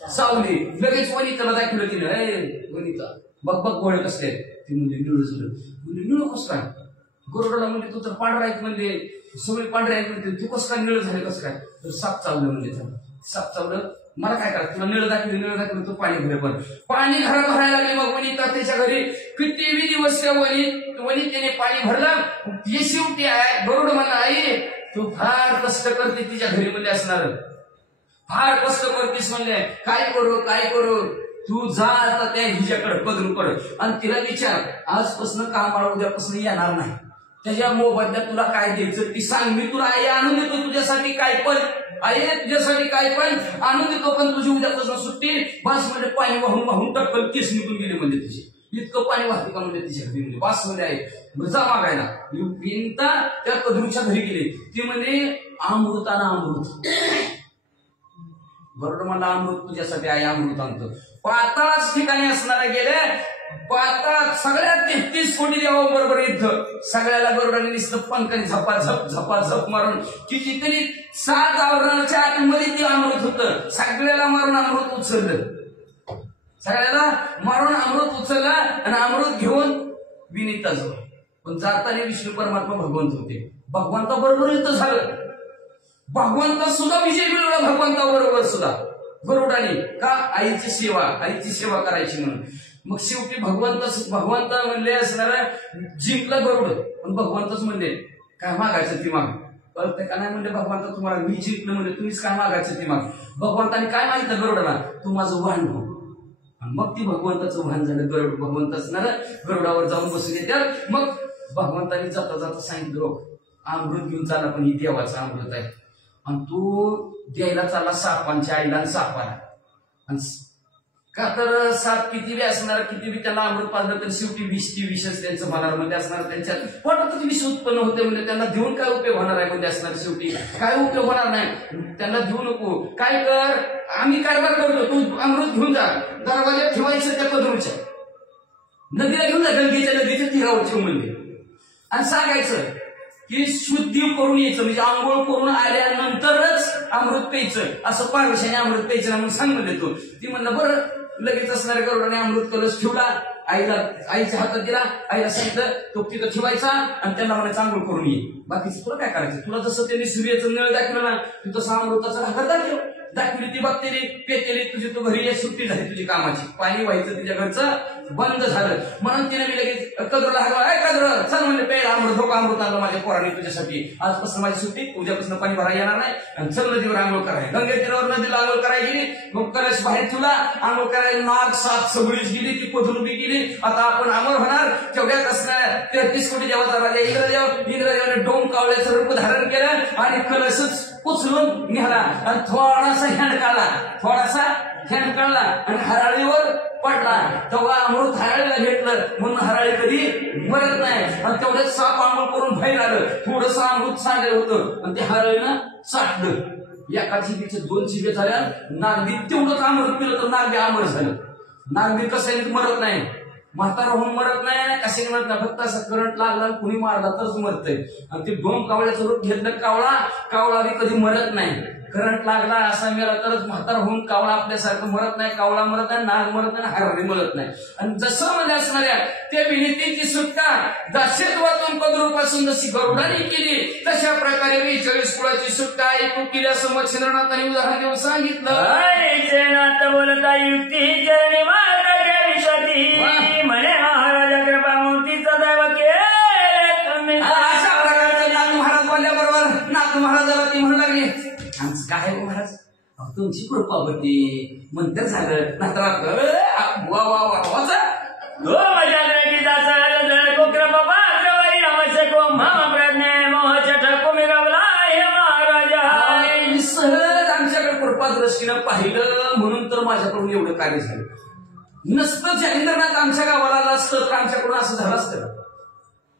चावली. लगेच वनिताला दाखवलं तिने वनिता बघ गोळे कसले ती म्हणजे निळू झालं. म्हणजे निळू कसं काय गरुडाला म्हणजे तू तर पांढरा आहेत म्हणजे सगळे पांढरे आहेत म्हणजे तू कसं काय निळं झालं कसं काय तर साप चावलं म्हणजे साप चावलं मला काय करा तुला निळं दाखवलं तू पाणी भरे पण पाणी घरात भरायला लागले. मग वनिता त्याच्या घरी किती दिवस त्या वनितेने पाणी भरलं. ती शेवटी आहे गरुड म्हणा आई तू फार कष्ट करते तिच्या घरी म्हणजे असणार फार कष्ट करतेस म्हणले काय करू तू जा आता त्या हिच्याकडे कद्रूकडे आणि तिला विचार आजपासून कामाला उद्यापासून येणार नाही. त्याच्या मोबदल्यात तुला काय द्यायचं ती सांग. मी तुला आई आणून देतो तुझ्यासाठी काय पण आई तुझ्यासाठी काय पण आणून देतो पण तुझी उद्यापासून सुट्टी बास म्हणजे पाणी वाहून टक्कल केस निघून गेले म्हणजे तुझे इतकं पाणी वाहते का म्हणजे तिच्या घरी म्हणजे बास मध्ये आहे जा मागायला. विनिता त्या कद्रूच्या घरी गेली. ती म्हणजे अमृताना अमृत बरोबर मला अमृत तुझ्यासाठी आहे अमृत आणतो. पाताळाच ठिकाणी असणारे गेले पाताळात सगळ्यात 33 कोटी देवाबरोबर युद्ध सगळ्याला गरुडाने नुसतं पंखाने झपाझप मारून कितीतरी 7 आवरणाच्या आतमध्ये ते अमृत होतं. सगळ्याला मारून अमृत उचललं आणि अमृत घेऊन विनिता जवळ. पण जाताना विष्णू परमात्मा भगवंत होते. भगवंताबरोबर युद्ध झालं. भगवंता सुद्धा विजय मिळवला भगवंताबरोबर सुद्धा गरुडाने का आईची सेवा करायची म्हणून. मग शेवटी भगवंत म्हणले असणार जिंकलं गरुड पण भगवंतच म्हणले काय मागायचं ती माग कळतं का नाही म्हणले भगवंत तुम्हाला मी जिंकलं म्हणजे तुम्हीच काय मागायचं ती माग. भगवंताने काय मागितलं गरुडाला तू माझं वाहन हो मग ती भगवंताचं भान झालं. गरुड भगवंत असणार गरुडावर जाऊन बसून येतात. मग भगवंतांनी जाता जाता सांगितलं अमृत घेऊन चालला, पण ही देवाचं अमृत आहे आणि तू द्यायला चालला सापांच्या आईला आणि सापाला. का तर साप किती बी असणार, किती बी त्याला अमृत पाजलं तर शेवटी विष ती विषच त्यांचं मनामध्ये असणार. त्यांच्या पोटात विष उत्पन्न होते म्हणजे त्यांना देऊन काय उपयोग होणार आहे म्हणजे असणार. शेवटी काय उपयोग होणार नाही. त्यांना देऊ नको. काय कर, आम्ही कारभार करतो, तू अमृत घेऊन जा, दरवाज्यात ठेवायचं त्या कदरूच्या, नदीला घेऊन जा, गंगेच्या नदीच्या तीरावर ठेव म्हणजे, आणि सांगायचं की शुद्धी करून यायचं म्हणजे आंघोळ करून आल्यानंतरच अमृत प्यायचं. असं पारवशाने अमृत प्यायचं म्हणून सांगून देतो. ती म्हणलं बरं. लगेच असणाऱ्या गरुडाने अमृत कलश ठेवला, आईच्या हातात दिला. आईला सांगितलं तो तिथं ठेवायचा आणि त्यांना म्हणायचं आंघोळ करून ये. बाकीचं तुला काय करायचं, तुला जसं त्यांनी सूर्याचं नळ दाखवलं ना, तू तसं अमृताचा ढाकर दाखवली. ती बघतेली पेतेली, तुझी तू घरी ये, सुट्टी झाली तुझी कामाची, पाणी व्हायचं तिच्या घरचं बंद झालं. म्हणून तिने मी लगेच कदरला हागला, कदर चल म्हणले प्यायला अमृत, धोका अमृत आणलं माझ्या पोराने तुझ्यासाठी. आजपासून माझी सुट्टी, उद्यापासून पाणी भरायला येणार नाही आणि चल नदीवर आंघोळ करायला. गंगे तीरावर नदीला आंघोळ करायची. मग कलश बाहेर ठेवला, आंघोळ करायला. नाग साप सगळीच गेली, ती पधरुबी गेली. आता आपण अमर होणार. तेवढ्यात असणार 33 कोटी देवाचा राजा इंद्रदेवाने डोम कावळ्याचं रूप धारण केलं आणि कलशच उचलून निघाला आणि थोडासा हँड काढला आणि हराळीवर पडला. तेव्हा अमृत हराळीला घेतलं म्हणून हराळी कधी मरत नाही. आणि तेवढ्यात साप आंघोळ करून बाहेर आलं. थोडंसं अमृत सांडलं होतं आणि ते हराळीनं साठलं. एका जिबीचे 2 जिबे झाल्या. नागबी तेवढंच अमृत पिलं तर नागबी अमर झालं. नागबी कसं मरत नाही, म्हातारा होऊन मरत नाही, कशाने मरत नाही, फक्त असं करंट लागला कुणी मारला तरच मरतंय. आणि ते डोम कावळ्याचं रूप घेतलं. कावळा बी कधी मरत नाही. करंट लागला असा मेला तरच म्हातारा होऊन कावळा आपल्यासारखं मरत नाही. कावळा मरत नाही, नाग मरत नाही, हरणी मरत नाही. आणि जसं म्हणजे असणाऱ्या त्या विहितीची सुटका दास्यत्वातून कदरूपासून जशी गरुडाने केली, तशा प्रकारे 42 कुळाची सुटका ऐकू केली असं मच्छिंद्रनाथांनी उदाहरण देऊन सांगितलं. बोलता युक्ती चरणी माताच्या विषाती म्हणे महाराजा कृपा मूर्तीचा दैव केले तुम्ही. अशा प्रकारचं नाथ महाराज बोलल्याबरोबर नाथ महाराजाला ती म्हणू लागली आमचं काय महाराज तुमची कृपा होती म्हणतर झालं. नाथ वा वा वा वाचा सहज आमच्याकडे कृपा दृष्टीनं पाहिलं म्हणून तर माझ्याकडून एवढं कार्य झालं. नसतं जालिंद्रनाथ आमच्या गावाला आलं असतं तर आमच्याकडून असं झालं असतं.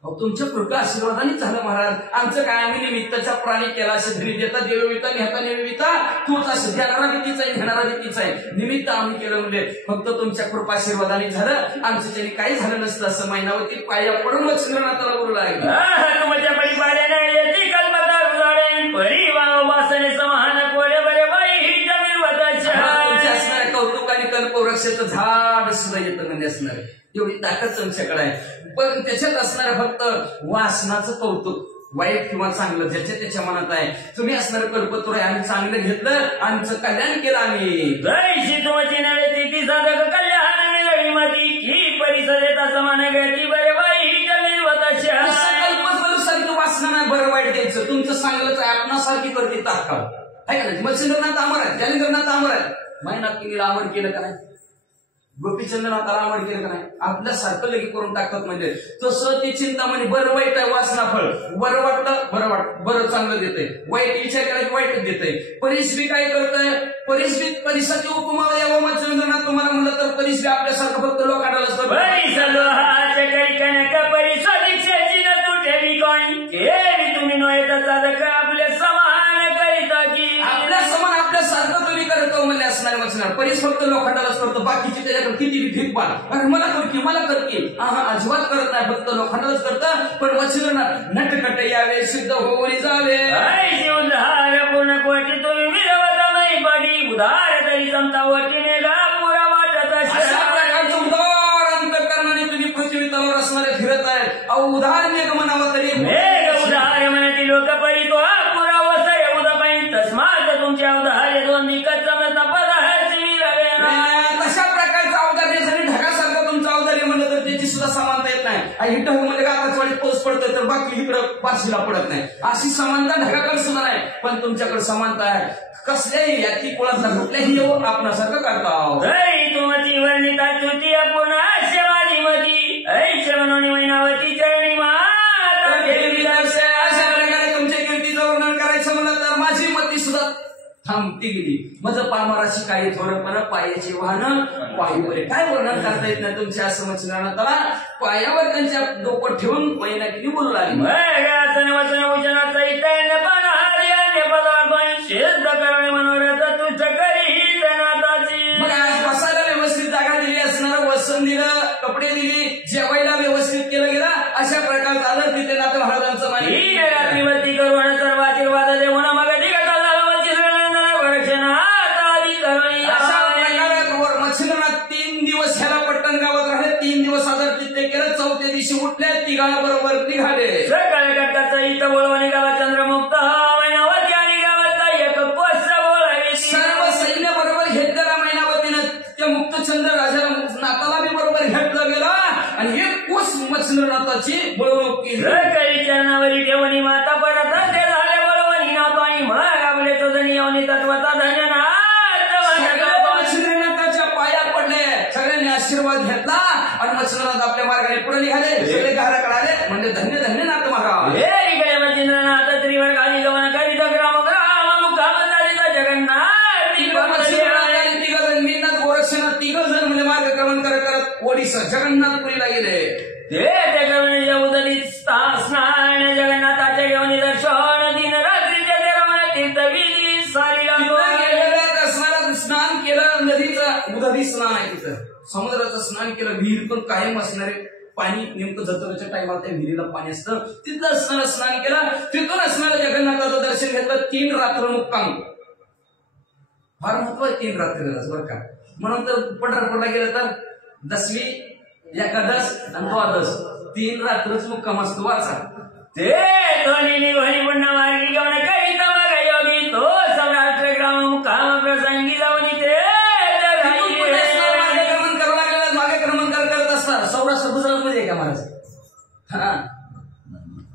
तुमच्या कृपा आशीर्वादाने झालं महाराज. आमचं काय, आम्ही निमित्ताच्या प्राणी केला असे धरी देता देवविता नेता नेविता तूच असं देणारा भीतीच आहे, घेणारा भीतीच आहे. निमित्त आम्ही केलं म्हणजे फक्त तुमच्या कृपा आशीर्वादाने झालं. आमच्या त्याने काही झालं नसतं असं मैनावती पाया पडून मच्छिंद्रनाथाला बोलू लागली. तुमच्या परिपाल्याने येते कल्पता उजाडेन परिवार वासने समान कोळे बरे बाई ही जमीन तुमच्या असणाऱ्या कौतुक आणि कल्पवृक्षाचं झाड सुद्धा येतं म्हणजे असणार एवढी ताकद तुमच्याकडे आहे. पण त्याच्यात असणारं फक्त वासनाचं कौतुक, वाईट किंवा चांगलं ज्याच्या त्याच्या मनात आहे. तुम्ही असणारं कल्पतरू आहे, आम्ही चांगलं घेतलं, आमचं कल्याण केलं आम्ही. तुमची नळे ती साधक कल्याण मिळवी मती की परिसरेता समान गती बरे बाई ही जमीन कल्पतरू सारखी वासना नाही बरं वाईट द्यायचं. तुमचं चांगलंच आहे, आपणासारखी करते तात्काळ आहे का. मच्छिंद्रनाथ अमर आहे, जालिंद्रनाथ अमर आहे. महिनाथकीला अमर केलं का नाही, गोपीचंद्रनाथाला अमर केलं का नाही, आपल्यासारखं लगे करून टाकतात. म्हणजे तसं ती चिंतामणी बरं वाईट आहे वासना फळ. बरं वाटलं बरं चांगलं देतंय, वाईट विचार केला की वाईटच देतंय. परिस्वी काय करतंय, परिसाची उपमा यावं मच्छिंद्रनाथ तुम्हाला म्हणलं तर परिस्वी आपल्यासारखं फक्त लोकांनाच तुम्ही आपल्या समान करीता की आपल्या समान आपल्यासारखं तुम्ही करतो म्हणजे असणार मच्छिंद्रनाथ. परीस फक्त लोखंडालाच करतो, बाकीची त्याच्याकडे किती ठीक पाल अरे मला करते अजिबात करत नाही, फक्त लोखंडालाच करतं. पण मच्छिंद्रनाथ नटकट यावे सिद्ध होऊन जावे उद्धार पूर्ण कोटी तुम्ही मिळवता नाही पाठी उधार तरी समता वटीने पुरा वाटत अशा प्रकारचं उदार अंतकरणाने तुम्ही पृथ्वी तलावर असणारे फिरत आहेत. अहो उदार मेघ म्हणावं तरी उदार म्हणती लोक परी तो पुरा वसय उदा पाहिजे तस्मात तुमच्या उदाहरे दोन निकट समजता तशा प्रकारचं अवतार जरी ढगासारखं तुमचं अवतार म्हणलं तर त्याची सुद्धा समानता येत नाही. आणि इथं म्हणजे गाताचवाडीत पाऊस पडतोय तर बाकी इकडं बार्शीला पडत नाही. अशी समानता ढगाकडे सुद्धा नाही, पण तुमच्याकडे समानता आहे. कसल्याही याती कुळाचा कुठल्याही येऊ आपणासारखं करता. तुमची वर्णिता स्तुती पुन्हा शिवाजी मती ऐश म्हणून मैनावती चरणी माता देवी दर्शन. अशा प्रकारे तुमच्या कीर्तीचं वर्णन करायचं म्हणलं तर माझी मती सुद्धा थांबती गेली. माझं पामाराशी काही थोडंपण पायाची वाहन पायीवर काय वर्णन करता येत नाही तुमच्या असं मच्छिंद्रानं त्याला पायावर त्यांच्या डोकं ठेवून महिना किती बोलू लागली. वचन उजनाचा इथं सिद्ध करणे मनोरथ तुझ करी नाताची. मग आज बसायला व्यवस्थित जागा दिली असणार, वसन दिलं, कपडे दिली, जेवायला व्यवस्थित केलं गेलं. अशा प्रकारचं आदर तिथे नातं महाराजांचं माहिती रात्रीवरती करून सर्व आशीर्वाद देऊन मग मच्छिंद्रनाथ 3 दिवस ह्याला पट्टण गावात राहिले. 3 दिवस आदर तिथे केलं. 4थ्या दिवशी उठले, तिघाबरोबर निघाले. सकाळ कट्टाचा इथं बोलवा निघाला चंद्रमुक्त मैनावती आणि गावाचा एक कोस बोलावी. सर्व सैन्य बरोबर घेतलेला मैनावतीनं त्या मुक्तचंद्र राजाला नाताला बी बरोबर घेतलं गेलं आणि एक कोस मच्छिंद्रनाथाची बळवणूक केली. काही चरणावरी ठेवणी माता परत ते झाले बरोबरी नातो आणि मग आपले तो जणी येऊन तत्वाचा धन्यनाथ मच्छिंद्रनाथाच्या पाया पडले. सगळ्यांनी आशीर्वाद घेतला आणि मच्छिंद्रनाथ आपल्या मार्गाने पुढे निघाले. सगळे घराकडे आले म्हणजे धन्य धन्य नाथ महाराज. हे इकडे मच्छिंद्रनाथ त्रिवर गाडी गमन करीत ग्राम ग्राम मुक्काम चालिता जगन्नाथ. मीनाथ गोरक्षनाथ 3 जण म्हणजे मार्गक्रमण करत करत ओडिसा जगन्नाथपुरीला गेले. ते जगन उदरीत स्नान जगन्नाथाचे घेऊन दर्शन दिन रात्रीचे रमण तीर्थविधी सारी स्नान केलं. नदीचं उदरी स्नान आहे तिथं, समुद्राचं स्नान केलं. विहीर पण कायम असणारे पाणी नेमकं जत्रेच्या टायमाला त्या विहिरीला पाणी असतं. तिथं असणारं स्नान केलं. तिथून असणारं जगन्नाथाचं दर्शन घेतलं. 3 रात्र मुक्काम. फार महत्व आहे 3 रात्रीलाच बरं का. म्हणून तर पंढरपूरला गेलं तर 10वी एकादश आणि द्वादश 3 रात्रच मुक्काम असतो. वाचा ते ध्वनी ध्वनी पुन्हा मार्गी गमन करीत मग योगी तो सौराष्ट्र ग्राम मुक्काम प्रसंगी जाऊन ते मार्गक्रमण करावं लागलेलं. मार्गक्रमण करत असतात. सौराष्ट्र गुजरात मध्ये का महाराज? हा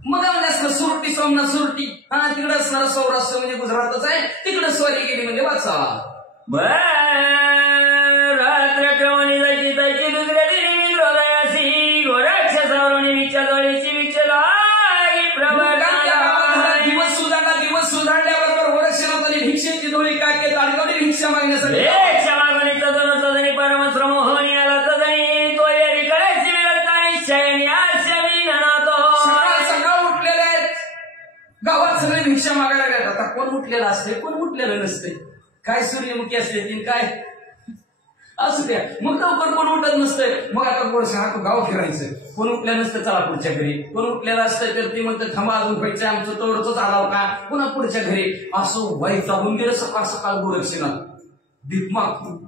मग असणार सुरटी सोमनाथ सुरटी. हा तिकडे असणार सौराष्ट्र म्हणजे गुजरातच आहे. तिकडे स्वारी गेली म्हणजे वाचा. रात्र क्रमणी जायची जायची दुसऱ्या दिनी हृदयासी गोरक्ष सावरणी विचारची विचार दिवस सुधारल्याबरोबर गोरक्षनाथाने भिक्षेची डोळी काय केली अडकवली भिक्षा मागण्यासाठी. भिक्षा मागणी सदनी परमश्रम होणी आला सदनी तो येरी करायची विरता निश्चयनी आशमी नातो. सकाळ उठलेले आहेत. गावात सगळे भिक्षा मागायला गेले. आता कोण उठलेलं असते कोण उठलेलं नसते. काय सूर्यमुखी असते ती काय असू द्या. मग लवकर कोण उठत नसतंय. मग आता वर्ष हा गाव फिरायचं. कोण उठलं नसतं चला पुढच्या घरी. कोण उठलेलं असतं तर ती म्हणते थांबा अजून व्हायचं आमचं तेवढंच आलाव का पुन्हा पुढच्या घरी. असं वैतागून गेलं सकाळ सकाळ गोरक्षनाथ.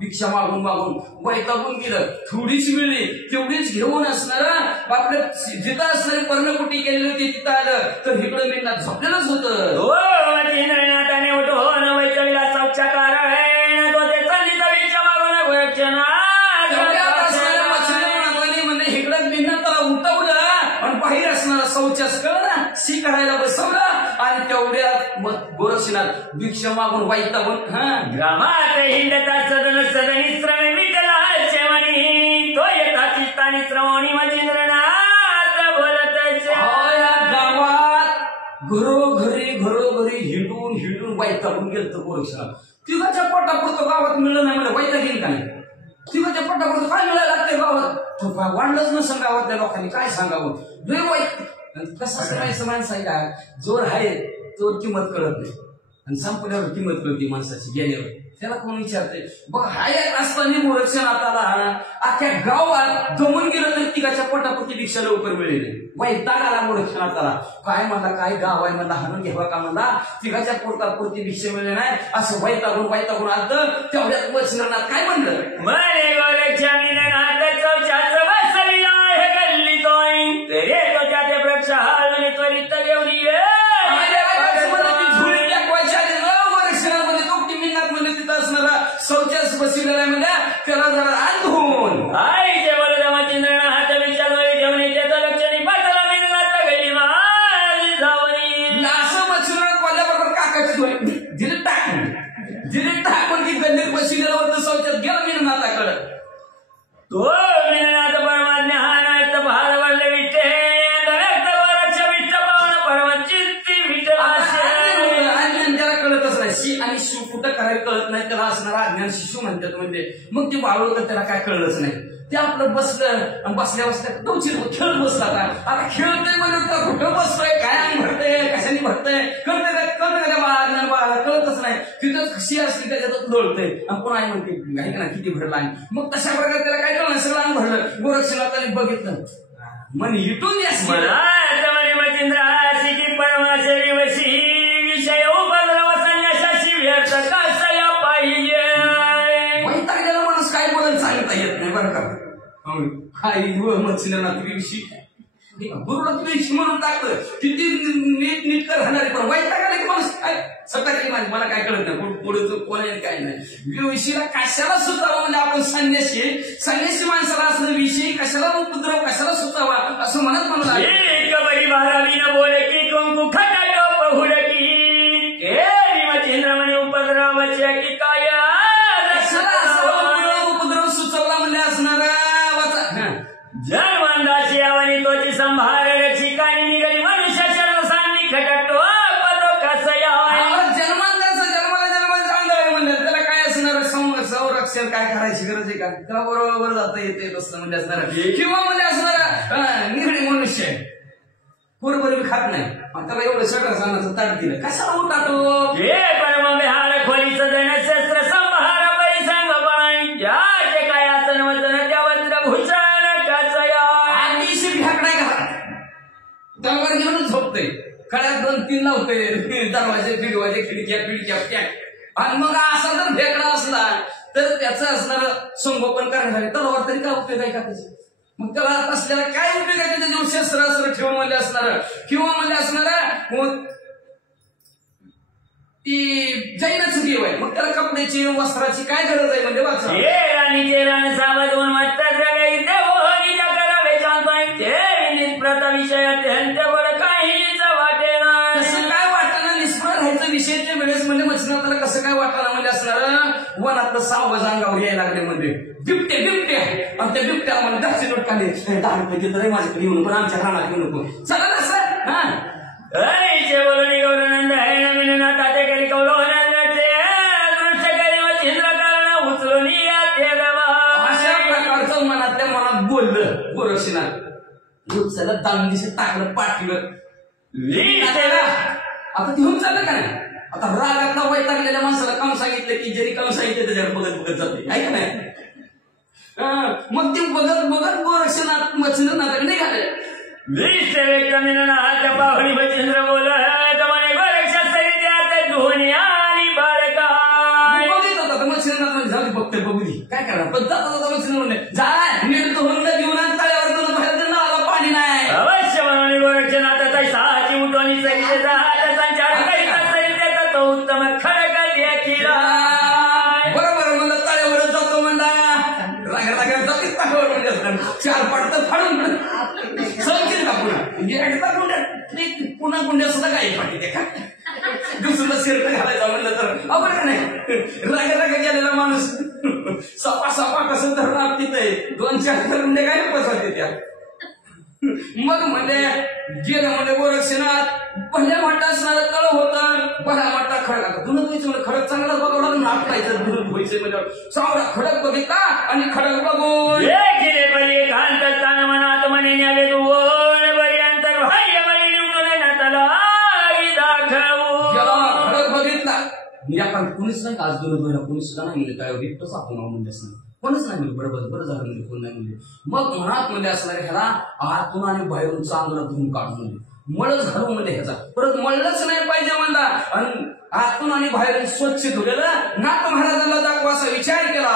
भिक्षा मागून मागून वैतागून गेलं. थोडीच मिळली तेवढीच घेऊन असणार आपल्या जिथं असणारी पर्णकुटी केलेली होती तिथं आलं तर इकडं मी झोपलेलंच होतं. बाहेर असणारा शौचास कळलं शी करायला बसवलं आणि तेवढ्यात गोरक्षनाथ भिक्षा मागून वैतागून ग्रामात हिंडता सदन सदनी श्रवण विठ्ठलाचे म्हणी तो येता चित्तानी श्रवणी मच्छिंद्रनाथ बोलत गावात घरोघरी हिंडून वैतागून गेलं गोरक्षनाथ. तिघाच्या पोटापुरतं गावात मिळलं नाही म्हणजे वैताग येईल का नाही. तिघाच्या पोटापुरतं काय मिळायला लागते गावात वाढलंच नसं गावातल्या लोकांनी काय सांगावं. कसं असं माणसं आहे का जोर आहे तो किंमत कळत नाही आणि संपल्यावर किंमत कळते माणसाची गेल्यावर. त्याला कोण विचारते बघ हाय असताना गोरक्षनाथाला अख्ख्या गावात दमून गेलं तर तिघाच्या पोटापुरती भिक्षा लवकर मिळेल. वैताग आला गोरक्षनाथाला. काय म्हणला काय गाव आहे म्हणला हाणून घ्यावा का म्हणला. तिघाच्या पोटापुरती भिक्षा मिळेल नाही असं वैतागून आलं. तेवढ्यात मच्छिंद्रनाथ काय म्हणलं त्वरित घेऊन ये शौचास बसलेला म्हणजे त्याला जरा अंधून आई जे बोलला मच्छिंद्रनाथ हात विचार घेऊन त्याचं लक्ष अगदी गल्लीत बसलेलं होतं शौचात गेलं मिळून तो विनाथ परमाज्ञ हा नाथ भार वल्ले विठे रक्तवरच विठ्ठ पावन परमचित्ती अज्ञान त्याला कळतच नाही शी आणि शिव कुठं करायला कळत नाही त्याला असणारा अज्ञान शिशू म्हणतात म्हणजे मग ते बाळवलं त्याला काय कळलंच नाही ते आपलं बसलं आणि बसल्या खेळत बसला आता खेळतोय म्हणजे कुठं बसतोय काय भरतय कशाने भरतय कळतंय अज्ञान बाळाला कळतच नाही तिथं कशी असली त्याच्यात लोळतंय आणि कोण आई म्हणते ऐक ना किती भरला आणि मग तशा प्रकारे त्याला काय कळलं सगळं भरलं गोरक्षनाथाने बघितलं मन इटून परमाशरी वशी विषय उपद्रव संन्यासाशी व्यर्थ कसया पाहिजे वैतागलेला माणूस काय बोलायला सांगता येत नाही बरं का काही मच्छीला तुझी गुरुला तुझी म्हणून टाकलं किती नीट राहणारे पण वैतागाला की माणूस काय सकाळी माझी मला काय कळत नाही पुढे कोण आहे काय नाही विषयीला कशाला सुचावा म्हणजे आपण संन्यासी माणसाला असलं विषयी कशाला उपद्रव कशाला सुचावा असं म्हणत म्हणून बरी बारावी न बोले की कुंकू खटाटो बहुडकी चंद्रमणी उपद्रवाच्या की काय उपद्रव सुचवला म्हणजे असणारा जन्मांदाची आवनी तोची संभार ठिकाणी निघाली मनुष्य शर्मसांनी खटाटो पदो कसया जन्माला चांगलं म्हणजे त्याला काय असणार संरक्षण काय करायची गरज आहे का त्याला बरोबर जाता येते तसं म्हणजे असणार किंवा म्हणजे असणारा निर्णय मनुष्य बरोबर मी खात नाही त्याला एवढं सगळं सांगायचं ताट दिलं कशाला उठातो हे परम बिहार खोलीचं जण शस्त्र संभार परिसंग बाई ज्याचे काय आसन वचन त्या वस्त्र भूषण कसया अतिशय भ्याक नाही घरात तलवार घेऊनच झोपते कड्यात 2-3 लावते दरवाजे फिरवाजे खिडक्या आणि मग असा जर भेकडा असला तर त्याचं असणार संगोपन करण्यासाठी तलवार तरी काय उपयोग आहे का त्याची मग त्याला असल्याला काय उपयोग आहे त्याच्या शस्त्र ठेवून म्हणजे असणार किंवा म्हणजे असणार ती जैनच देव आहे मग त्याला कपड्याची वस्त्राची काय गरज आहे म्हणजे वाचा राणीचे रण सावधून वाटतात रगाई देवोनीच्या करावे चालताय ते निष्प्रत विषय अत्यंत बरं काहीच वाटे नाही कसं काय वाटायला निष्फळ राहायचं विषयाच्या वेळेस म्हणजे मच्छीनाथाला कसं काय वाटायला म्हणजे असणार वनातलं 6 अंगावर यायला लागले म्हणजे बिबटे आणि त्या बिबट्याला मला 10 नोट काढले 10 रुपये देत रे माझ्याकडे येऊन पण आमच्या रानात येऊ नको चला ना सर हा बोलणी गौरनंद आहे नवीन ना ताते करी कौरवनंद दृश्य करी व चिंद्रकारण उचलून अशा प्रकारचं मनात बोललं गोरक्षनाथ उचल दाम दिसे टाकलं पाठीवर आता घेऊन चाललं का नाही आता रागातला वैतागलेल्या माणसाला काम सांगितलं की जरी काम सांगितलं त्याच्यावर बघत जाते आहे का नाही मग ते बघत गोरक्षनाथ मच्छीनाथाकडे निघाले हाच्या पाहुणी मच्छिंद्र बोलत म्हणे गोरक्षा सरित्यात धोनी आणि बाळका मच्छीनाथ झाली बघते बघू दे काय करणार पण जाता मच्छीनाथ म्हणले जाय नीट धुवून घेऊन तळ्यावर बाहेर नावाला पाणी नाही अवश्य म्हणून गोरक्षनाथाचा साहाची उठवणी सरिते जहाज संचार करीता सरित्याचा तो उत्तम खडक देखील बरोबर म्हणलं तळ्यावर जातो म्हणला रागा जाते तळ्यावर म्हणजे 4 पाट तर फाडून समजेल का पुन्हा पुण्या सुद्धा काही पाठी ते का दुसरं शिरकं घालायचं म्हणलं तर आपण का नाही रागा गेलेला माणूस सपा कसं धरणं तिथे 2-4 धरणे काय पसरते त्या मग म्हणजे गेलं म्हणजे गोरक्षनाथ पहिल्या मोठा असणारा तळ होतं पहिला मोठा खडक धुणं धुवायचं म्हणजे खडक चांगला बघवला नापायचं धुणं धुवायचं म्हणजे चांगला खडक बघितला आणि खडक बघून बरी घालत असताना मनात म्हणे न्यावे गोवळ बरी अंतर बाह्य बरी निवडून नाताला दाखवू खडक बघितला मी आपण कुणीच नाही आज दोन कुणी सुद्धा नाही म्हणजे काय रिक्टच आपण म्हणजे असं कोणच नाही म्हणजे बरं झालं म्हणजे कोण नाही म्हणजे मग मनात म्हणजे असणार ह्याला आतून आणि बाहेरून चांगला धुवून काढून म्हणजे मळच घालू म्हणजे ह्याचा परत मळलंच नाही पाहिजे म्हणला आणि आतून आणि बाहेरून स्वच्छ धुलेलं नाथ महाराजांना दाखवा असा विचार केला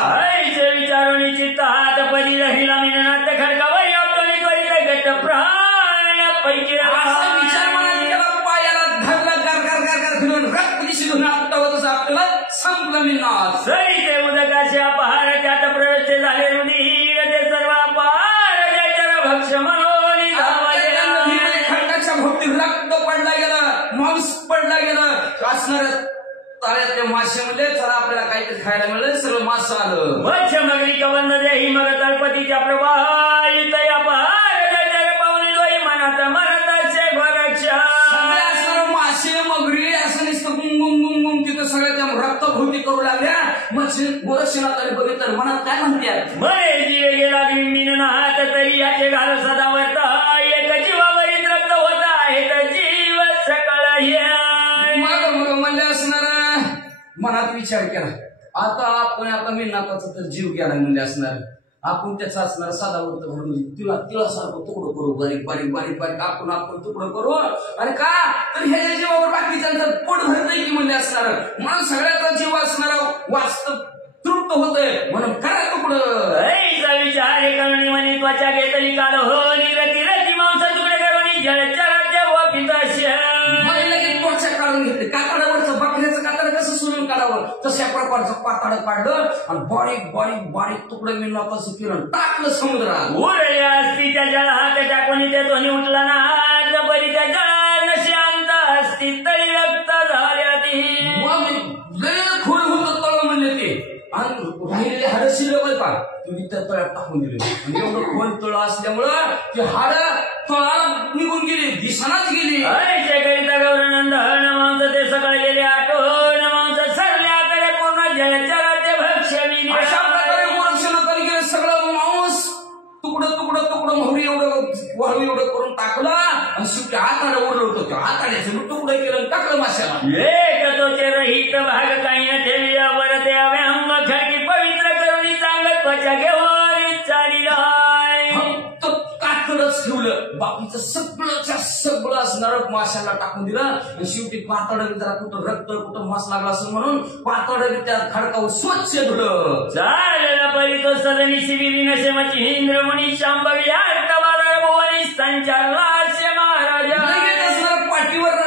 विचारून चित्त हात पदी राहिला नाथ खडकावर आपली त्वरित गट प्राण पैकी असा विचार मनात केला पायाला धरला गार फिरून रक्त दिसून आपटावतच आपल्याला संपलं मी नाथ सरी ते उदकाचे अपहार त्यात प्रवेश झाले रुधिर ते सर्व अपहार जयचर भक्ष म्हणून खडकाच्या भोवती रक्त पडला गेलं मांस पडला गेलं असणार तळ्यातले मासे म्हणले चला आपल्याला काहीतरी खायला मिळेल. सगळं मासं आलं. वच्छ मगरी कवंद देही मग तळपतीच्या प्रवाहित या पहार पाहुणे दोई मनात मनाताचे घोरक्षा सगळे असणारं मासे मगरी असं नुसतं गुंग गुंग गुंग गुंग तिथं सगळ्या त्या रक्तभूती करू लागल्या. मच्छी गोरक्षनाथाने बघितलं मनात काय म्हणतात मरे जीवे गेला बिंबिन हात तरी याचे घाल सदा वर्ता एक जीवावरील रक्त होता आहे तर जीव सकळ मग म्हणले असणार मनात विचार केला आता मी नाताचा तर जीव गेला म्हणले असणार. आपण त्याचा असणार साधा वृत्त घडून तिला तिला सारखं तुकडं करू बारीक बारीक बारीक बारीक आपण तुकडं करू. आणि का तर ह्याच्या जीवावर बाकीच्यांचं पोट भरतंय की म्हणले असणार. म्हणून सगळ्याचा जीव असणार वास्तव तृप्त होतोय म्हणून करा तुकडं. विचार करुणी म्हणे त्वचा घेतली काल हो निरती रती मांस तुकडे करुणी जलचराच्या वापित त्वचा काढून घेतली. कातडावरचं बकऱ्याचं कातड कसं सोलून काढावं तशा प्रकारचं कातड काढलं आणि बारीक बारीक बारीक तुकडे मिळून कसं फिरून टाकलं समुद्रात. उरल्या असतीच्या जळात टाकून त्या दोन्ही उठला ना बरी त्या जळा शांत असती तरी रक्त झाल्या ती खोल होतं तळ म्हणले ते. आणि राहिलेले हाड शिल्लक का तुम्ही त्या तळ्यात टाकून दिले. आणि एवढं खोल तळ असल्यामुळं ती हाड तळाला निघून गेली दिसनाच गेली. करिता गौरनंद मांस ते सगळे गेले आठवण मांस सरल्या तळे पूर्ण जलचराचे भक्ष्य अशा प्रकारे गोरक्षनाथाने गेले सगळं मांस तुकडं तुकडं तुकडं मोहरी एवढं वाळू एवढं करून टाकलं आणि सुट्टी आताडं उरलं होतं त्या आताड्याचं तुकडं केलं टाकलं माशाला. एक तोचे रहित भाग काही ठेवी वर ते अव्यंग खडकी पवित्र करून चांगलं त्वचा घेऊन चालिला फक्त कातडच ठेवलं बाकीचं सगळंच्या सगळं असणार माशाला टाकून दिलं. आणि शेवटी पातळ जरा कुठं रक्त कुठं मास लागला असं म्हणून पातळ त्या खडकावर स्वच्छ धुलं. चालला परी तो सदनी शिबिरी नशे मची इंद्रमणी शांभवी कवार भुवनी संचारला महाराजा पाठीवर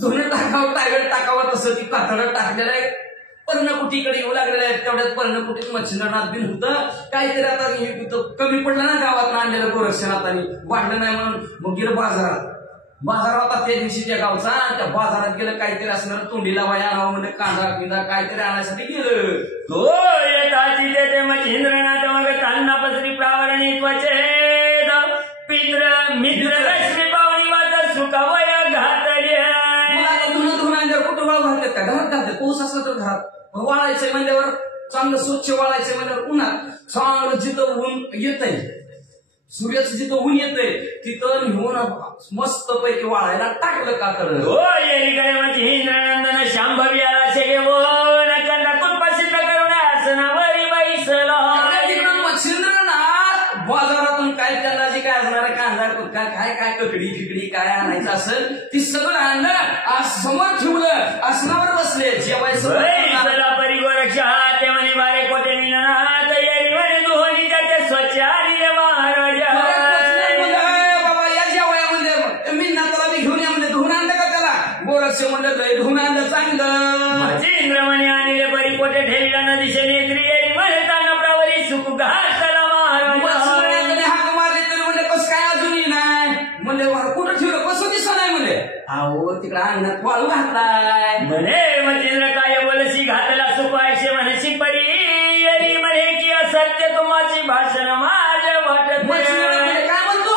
धुणं टाकावं टायगड टाकावं तसं ती कातडं टाकलेलं आहे. पर्णकुटीकडे येऊ लागलेलं आहे. तेवढ्यात पर्णकुटीत मच्छिंद्रनाथ बिन होतं काहीतरी. आता हे कमी पडलं ना गावात आणलेलं गोरक्षनाथांनी भांडण नाही म्हणून मग गेलं बाजारात होता त्या दिवशी त्या गावचा. त्या बाजारात गेलं काहीतरी असणार तोंडीला वाया आणावं म्हणजे कांदा पिंदा काहीतरी आणायसाठी गेलं. तो येताची ते मच्छिंद्रनाथ मग कान्ना पसरी प्रावरणी त्वचेद पित्र मित्र रश्मी पावणी वात सुखावया घातली. धुणं आणल्यावर कुठं वाळ घालतात का घरात घालतात. पाऊस असला तर घरात वाळायचंय म्हणल्यावर चांगलं स्वच्छ वाळायचंय म्हणल्यावर उन्हात चांगलं जिथं ऊन येतंय सूर्याचं जिथं ऊन येतंय तिथं घेऊन मस्त पैकी वाळायला टाकलं कातड. हो येरीकडे मच्छिंद्रनंदन शांभवी आला शेगेवून कंदा कुटपासित करून आसनावरी बैसला. तिकडून मच्छिंद्रनाथ बाजारातून काय त्यांना जे काय असणार कांदा कुटका काय काय ककडी फिकडी काय आणायचं असेल ती सगळं आणलं आज समोर ठेवलं आसनावर बसले जेवायचं परी गोरक्षा ते म्हणे बारे कोटे मिळणार तयारी म्हणे दोन्ही त्याचे स्वच्छ आणि महाराजा बाबा या जेवाया म्हणले मी नाताला मी घेऊन या म्हणजे धुवून आणलं का त्याला गोरक्ष म्हणलं लय धुवून आणलं चांगलं. मच्छिंद्र म्हणे आणले परी कोटे ठेवला न दिशेने येरी म्हणे ताना प्रवरी सुख घातला महाराजा. हाक मारले तरी म्हणले कसं काय अजूनही नाही म्हणले कुठं ठेवलं कसं दिसत नाही म्हणले. अहो तिकडे अंगणात वाळू घातलाय म्हणे मच्छिंद्र काय बोलशी घातला सुपायचे म्हणशी परी येरी म्हणे की असत्य तुम्हाची भाषण माझं वाटत काय म्हणतो.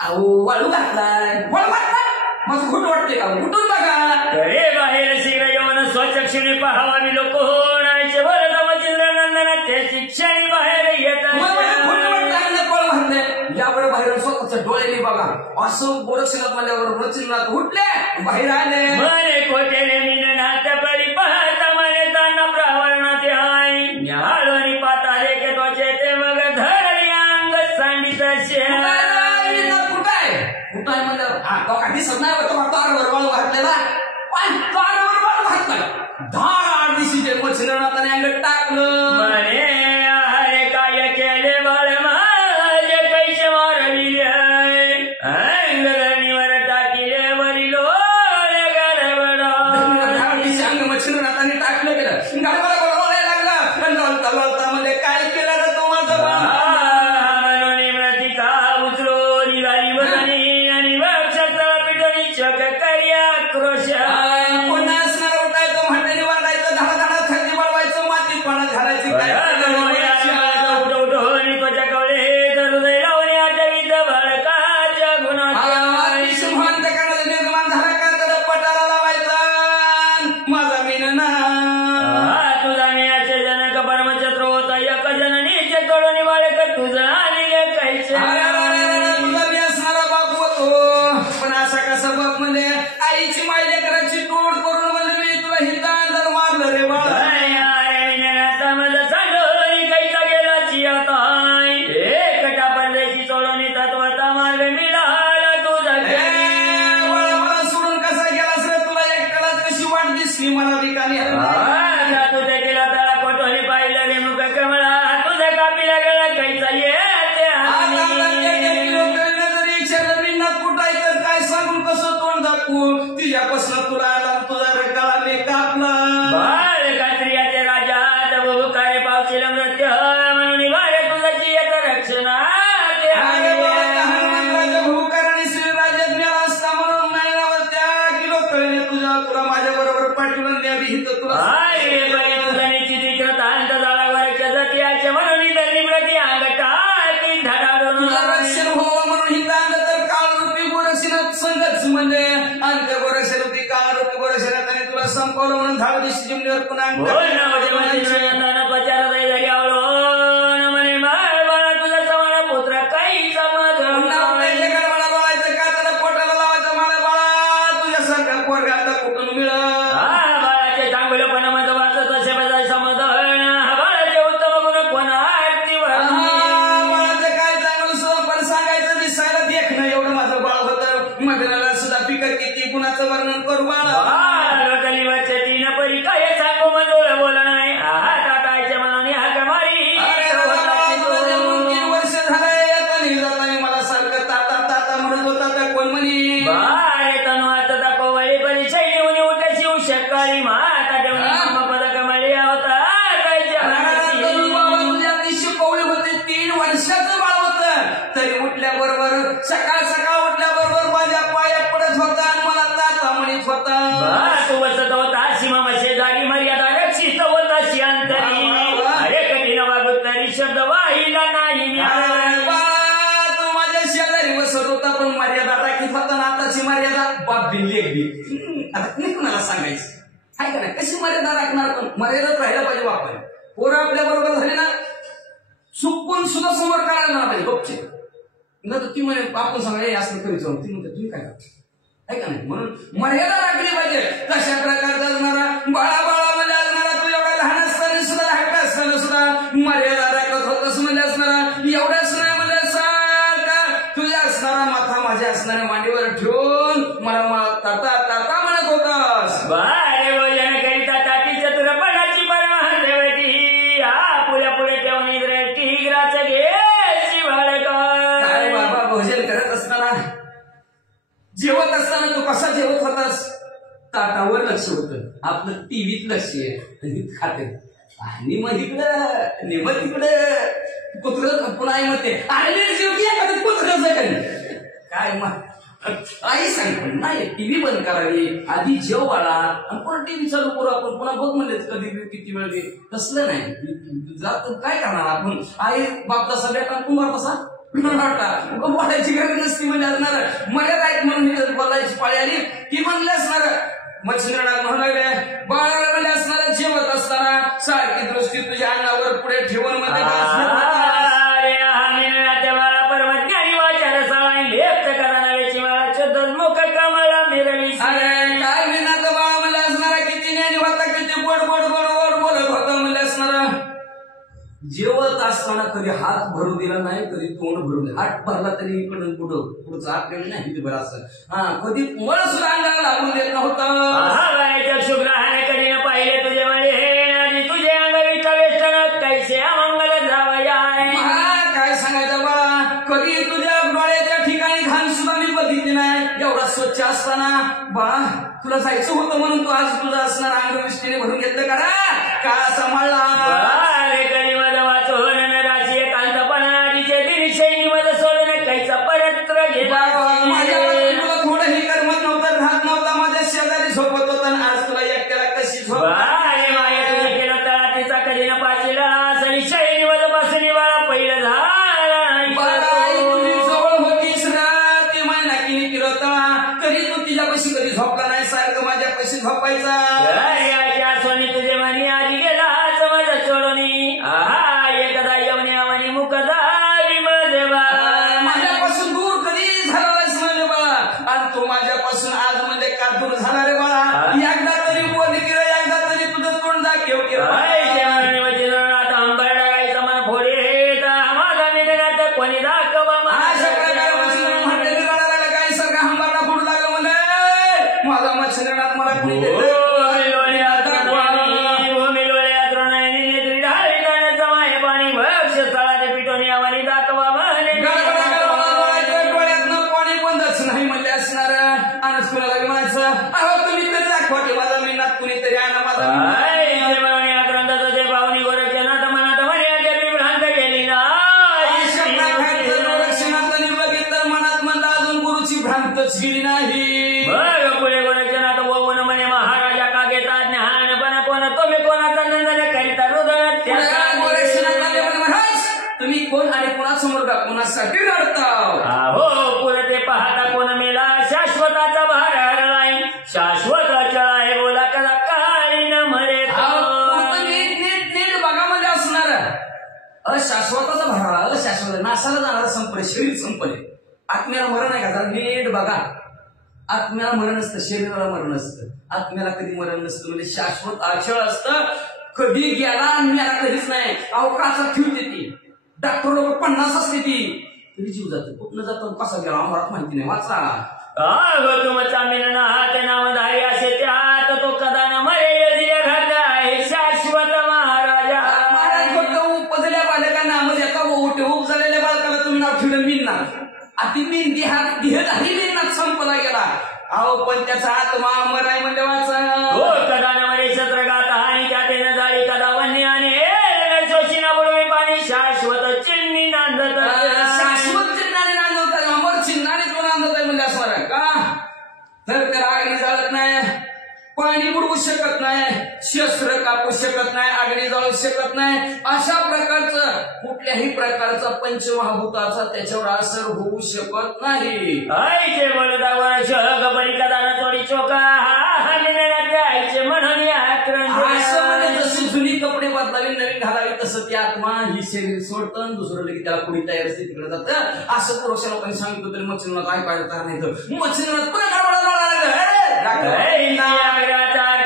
अहो वाळू घातलाय वाळू घातलाय माझं खोट वाटते का कुठून बघा. अरे बाहेर शिर येऊन स्वचक्षुने पाहावा मी लोक होण्याचे भरत मच्छिंद्र नंदनाचे शिक्षणी बाहेर येतात. यावर बाहेर स्वतःच्या डोळ्याने बघा असं गोरक्षनाथ म्हणल्यावर मच्छिंद्रनाथ उठले बाहेर आले. म्हणे कोटेने मिननाथ परी पाहता म्हणे ताना प्रावरणात हाय न्याळणी पाता लेखे त्वचे ते मग धरणी अंग सांडित कुठाय म्हणलं दिसत नाही तोंडावर वाळू घातलेला तोंडावर वाळू घातला धाड दिशीचे मच्छिंद्रनाथाने अंग टाकलं. म्हणे अरे काय केले बाळ माझे कैसे मारविले अंगणीवर टाकिले वरिलो गडबड अंग मच्छिंद्रनाथाने टाकलं गेलं गडबड लागला लोळता मध्ये काय केलं रे तो माझं म्हणून प्रतिका उचलो निघाली बसणी आणि वक्षस्थळ पिटणी चक कर्या क्रोश पुन्हा असणार होता रक्षण व्हावं म्हणून ही दान तर काळरूपी गोरक्षणात संगत म्हणजे आणि त्या गोरक्षणाती काळरूपी गोरक्षणात तुला संपवलं म्हणून धाव दिवशी जिमलीवर पुन्हा कुणाचं वर्णन करू बाळालीवरच्या तीन परी काय सांगू मंजूळ बोला नाही टाकायच्या मनाने हाक मारी वर्ष झालंय मला सारखं ताता ताता म्हणत होता त्या कोण म्हणी बाय तनु आता दाखव वळी परिचय येऊन उठा शिव शक्काळी माता ठेवून पदक मळी होता शिकवले होते 3 वर्षाचं बाळ होतं तरी उठल्याबरोबर सकाळ सकाळ उठल्याबरोबर माझ्या पाया पडत होता आणि मला ताता म्हणत होता तू बसत होता सीमा शेजारी मर्यादा रक्षित होता शियांतरी अरे कठीण वागत तरी शब्द वाहिला नाही तू माझ्या शेजारी बसत होता पण मर्यादा राखीत होता ना आताची मर्यादा बाप बिन लेख बी आता नाही कुणाला सांगायचं आहे का नाही कशी मर्यादा राखणार पण मर्यादाच राहायला पाहिजे वापर पोरं आपल्या बरोबर झाले ना चुकून सुद्धा समोर करायला ना पाहिजे बघचे न तर ती म्हणे आपण सांगा असं करीत जाऊन ती म्हणते तुम्ही काय आहे का नाही म्हणून मर्यादा राखली पाहिजे तशा प्रकारचा असणारा बाळा बाळा म्हणजे असणारा तू एवढा लहान असताना सुद्धा धाकटा असताना सुद्धा मर्यादा राखत होतस म्हणजे असणारा एवढाच नाही म्हणजे का तुझ्या असणारा माथा माझ्या असणाऱ्या मांडीवर ठेवून मला ताता ताता म्हणत होतास बारे भोजन करिता ताटी चतुरपणाची परवाह देवटी पुढे पुढे ठेवून टिग्राच घे काय बाबा भोजन करत असताना जेवत असताना तू कसा जेवत होतास ताटावर लक्ष होतं आपलं टीव्हीत लक्ष आहे खाते आणि मग इकडं नेमत तिकडं कुत्रं पुन्हा आई म्हणते अरे जेवती एखादं कुत्रं जगन काय मग आई सांगतो नाही टीव्ही बंद करावी आधी जेव बाळा आणि पण टीव्ही चालू करू आपण पुन्हा बघ म्हणले कधी किती वेळ तसलं नाही जात काय करणार आपण आई बापचा सगळ्या कुंभार कसा बोलायची गरज नसती म्हणजे असणार मर्यादा आहेत म्हणून बोलायची पाळी आली ती म्हणली असणार मच्छिंद्रनाथ म्हणू लागले बाळाला म्हणजे असणार जेवत असताना सारखी दृष्टी तुझ्या अंगावर पुढे ठेवून मध्ये काय विनात बाळा मला असणार किती ज्ञानी होता किती गोड गोड गोड गोड बोलत होता म्हणजे असणार जेवत असताना कधी हात भरू दिला नाही कधी तोंड भरू दिला हात भरला तरी इकडून कुठं पुढचं आकडे नाही बरं असं कधी मळ सुद्धा अंगाला लागून देत नव्हता शुभ्राने कधी पाहिले तुझे म्हणे तुझे अंग कैसे अमंगल जावया काय सांगायचं बाळा कधी तुझ्या डोळ्याच्या ठिकाणी घाण सुद्धा मी बघितली नाही एवढा स्वच्छ असताना बाळा तुला जायचं होतं म्हणून तू आज तुझं असणार अंग विष्टीने भरून घेतलं का सांभाळला अरे कधी माझं वाचून राशी एकांतपणाचे दिन शैली माझं सोडून काहीचा परत्र घेतला तुला थोडंही करमत नव्हतं राहत नव्हता माझ्या शेजारी झोपत होता आणि आज तुला एकट्याला कशी झोप माया तुझे केलं तर तिचा कधी न पाचलेला सरी शैली माझं पासून बाळा पहिलं जवळ होतीस ना ते माझ्या नाकीने फिरवता तरी तू तिच्यापाशी कधी झोपला नाही सारखं माझ्यापाशी झोपायचा सोनी तुझे म्हणी आधी गेला माझ्या चोडोनी एकदा येवण्या म्हणी मुकदारी मध्ये माझ्यापासून दूर कधी झाला नाहीस म्हणजे बाळा आणि तो माझ्यापासून आज म्हणजे का दूर झाला रे बाळा एकदा तरी बोल केलं एकदा तरी तुझं तोंड दाखव कोणी दाखवा काय सगळं हंबारला फोडू लागलं म्हणजे माझा मच्छिंद्रनाथ मला कोणी पाणी बंदच नाही म्हणले असणार आणि कुणाला म्हणायचं अहो तुम्ही तरी दाखवा की माझा मेहनत कुणीतरी आणा माझा भ्रांतच गेली नाही पुढे गोरक्षनाथ बोवून म्हणे महाराजा का घेतात ज्ञान पण कोण तुम्ही कोण आणि कोणासमोर का कोणासाठी रडताव? हो पुरते पाहता कोण मेला शाश्वताचा भार हरलाय शाश्वताच्या आहे बोला कला काय न मरे नीट नीट नीट बघामध्ये असणार अशाश्वताचा भार अशाश्वत नासाला जाणार संपले शरीर संपले आत्म्याला मरण आहे का जरा नीट बघा आत्म्याला मरण असतं शरीराला मरण असतं आत्म्याला कधी मरण नसतं म्हणजे शाश्वत अचळ असतं कधी गेला आणि मेला कधीच नाही अवकाशात ठेवते ती डॉक्टर लोक 50 असते ती तरी जीव जातो कुठनं जातो कसा गेला आम्हाला माहिती नाही वाचा तुमचा मिलन हात नामधारी असे त्यात तो कदा न मरे आहे शाश्वत महाराजा महाराज फक्त उपजल्या बालकांना म्हणजे आता उप झालेल्या बालकाला तुम्ही नाव ठेवलं मिननाथ अति मिन देहधारी मिननाथ संपला गेला अहो पण त्याचा आत्मा अमर आहे म्हणजे वाचा हो कदा न मरे छत्रगात आणि त्याते न जाळी कदा वन्य आणि शोषिना बुडवे पाणी शाश्वत चिन्नी नांदत शाश्वत चिन्हाने नांदवतात अमर चिन्हाने तो नांदत आहे म्हणजे असणार का तर त्याला अग्नी जाळत नाही पाणी बुडवू शकत नाही शस्त्र कापू शकत नाही अग्नी जाळू शकत नाही अशा प्रकारचं कुठल्याही प्रकारचा पंचमहाभूताचा त्याच्यावर असर होऊ शकत नाही आईचे बोलता वर्ष गबरी कदा न थोडी चोका आईचे म्हणून असं म्हणजे जशी जुनी कपडे बदलावी नवीन घालावी तसं ती आत्मा ही शरीर सोडतं दुसरं लगेच त्याला पुढे तयार असते तिकडे जातं असं पुरुष लोकांनी सांगितलं तरी मच्छिंद्रनाथ काय पाहिजे तर नाही तर मच्छिंद्रनाथ पुन्हा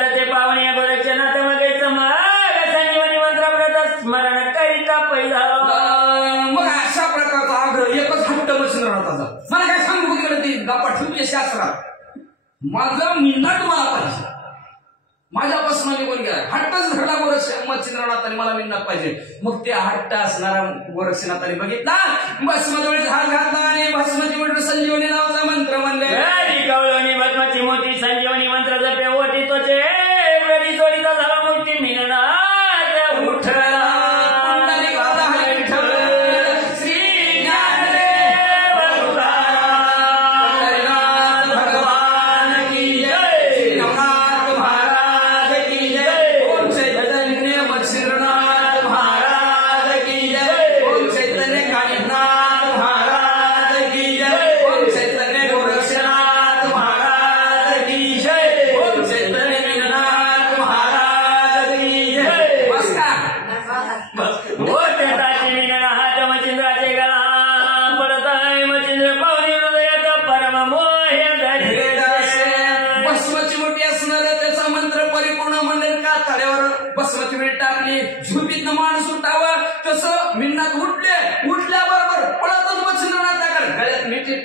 ते पावणे गोरक्षनाथ मगे समाग संजीवनी मंत्राव्रत स्मरण करिता पहिला मग अशा प्रकारचा आग्रह एकच हट्ट मच्छिंद्रनाथाचा मला काय सांगू तिकडे ती गप्पा ठेवली शास्त्रात माझं मिन्नाट मला पाहिजे माझ्यापासून निघून गेला हट्टच घडला मच्छिंद्रनाथाने मला मिन्नाट पाहिजे मग ते हट्ट असणारा गोरक्षनाथाने बघितला भस्मजवळ हात घातला आणि भस्मची म्हटलं संजीवनी नावाचा मंत्र म्हणले कवळणी भस्माची मोठी संजीवनी मंत्र जपे ओटी तोचे प्रति जोडीचा झाला मोठी मिननाथ उठला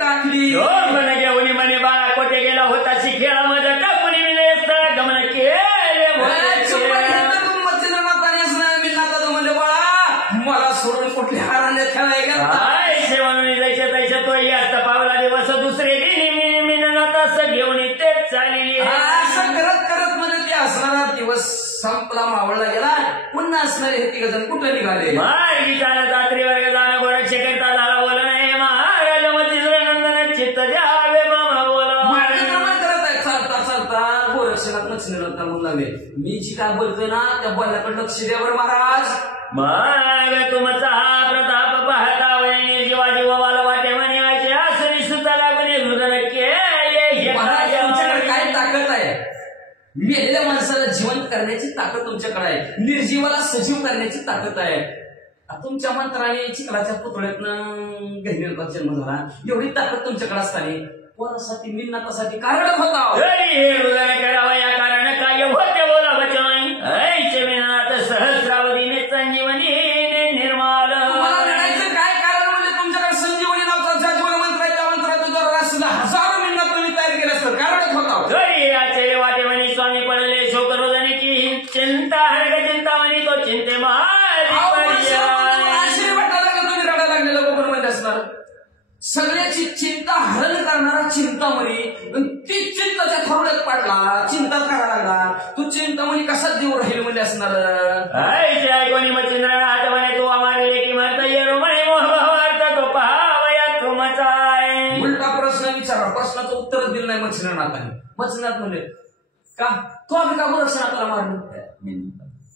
टाकली घेऊन म्हणे बाळा कोठे गेला होता शिखेळामध्ये टाकून गमन केले म्हणले बाळा मला सोडून कुठल्या हाराने खेळायला म्हणून जायचे तैसे तो यात पावला दिवस दुसरे दिन मिननाथ असं घेऊन तेच चालली असं करत करत म्हणजे ते असणारा दिवस संपला मावळला गेला पुन्हा असणारे हे तिघ जण कुठे निघाले मार्गी चालत रात्री वर्ग जाणं गोरक्ष करता झाला बोल नाही महाराज मच्छिंद्रनंदन चित्त द्यावे मामा बोला मार्गक्रमण करत आहे चालता चालता गोरक्षनाथ मच्छिंद्रनाथ म्हणू लागले मी जी काय बोलतोय ना त्या बोलण्याकडे लक्ष द्यावर महाराज मग तुमचा हा प्रताप पाहता वय जीवाजी वाला वाटे म्हणे आयचे असं सुद्धा लागणे हृदय केले महाराज तुमच्याकडे काय ताकद आहे मेलेल्या माणसाला जिवंत करण्याची ताकद तुमच्याकडे आहे निर्जीवाला सजीव करण्याची ताकद आहे तुमच्या मंत्राने चिखलाच्या पुतळ्यातनं गहिनीचा जन्म झाला एवढी ताकद तुमच्याकडे असताना पोरासाठी मिन्नाथासाठी कारण होता हृदय करावं या कारण काय होते बोला बचवाई ऐचे मिनाथ सहस्रावधीने संजीवनी निर्माण मला म्हणायचं काय कारण म्हणजे तुमच्याकडे संजीवनी नावाचा जगवय मंत्र आहे त्या मंत्राचा सुद्धा हजारो मिन्नाथ तुम्ही तयार केलं असतं कारण होता तरी आचार्य वाटे म्हणे स्वामी पडले शोक रोदनीची चिंता हरक चिंता म्हणे तो चिंते सगळ्याची चिंता हरण करणारा चिंतामणी ती चिंता त्या थोड्यात पाडला चिंता करायला लागला तू चिंतामणी कसा देऊ राहील म्हणजे असणार कोणी मच्छिंद्रनाथ म्हणे तू आम्हाला लेखी म्हणता येरो म्हणे मोहभावार्थ तो पहावया तुमचा आहे उलटा प्रश्न विचारा प्रश्नाचं उत्तर दिलं नाही मच्छिंद्रनाथाने मच्छिंद्रनाथ म्हणले का तो आम्ही का गोरक्षनाथाला मारलं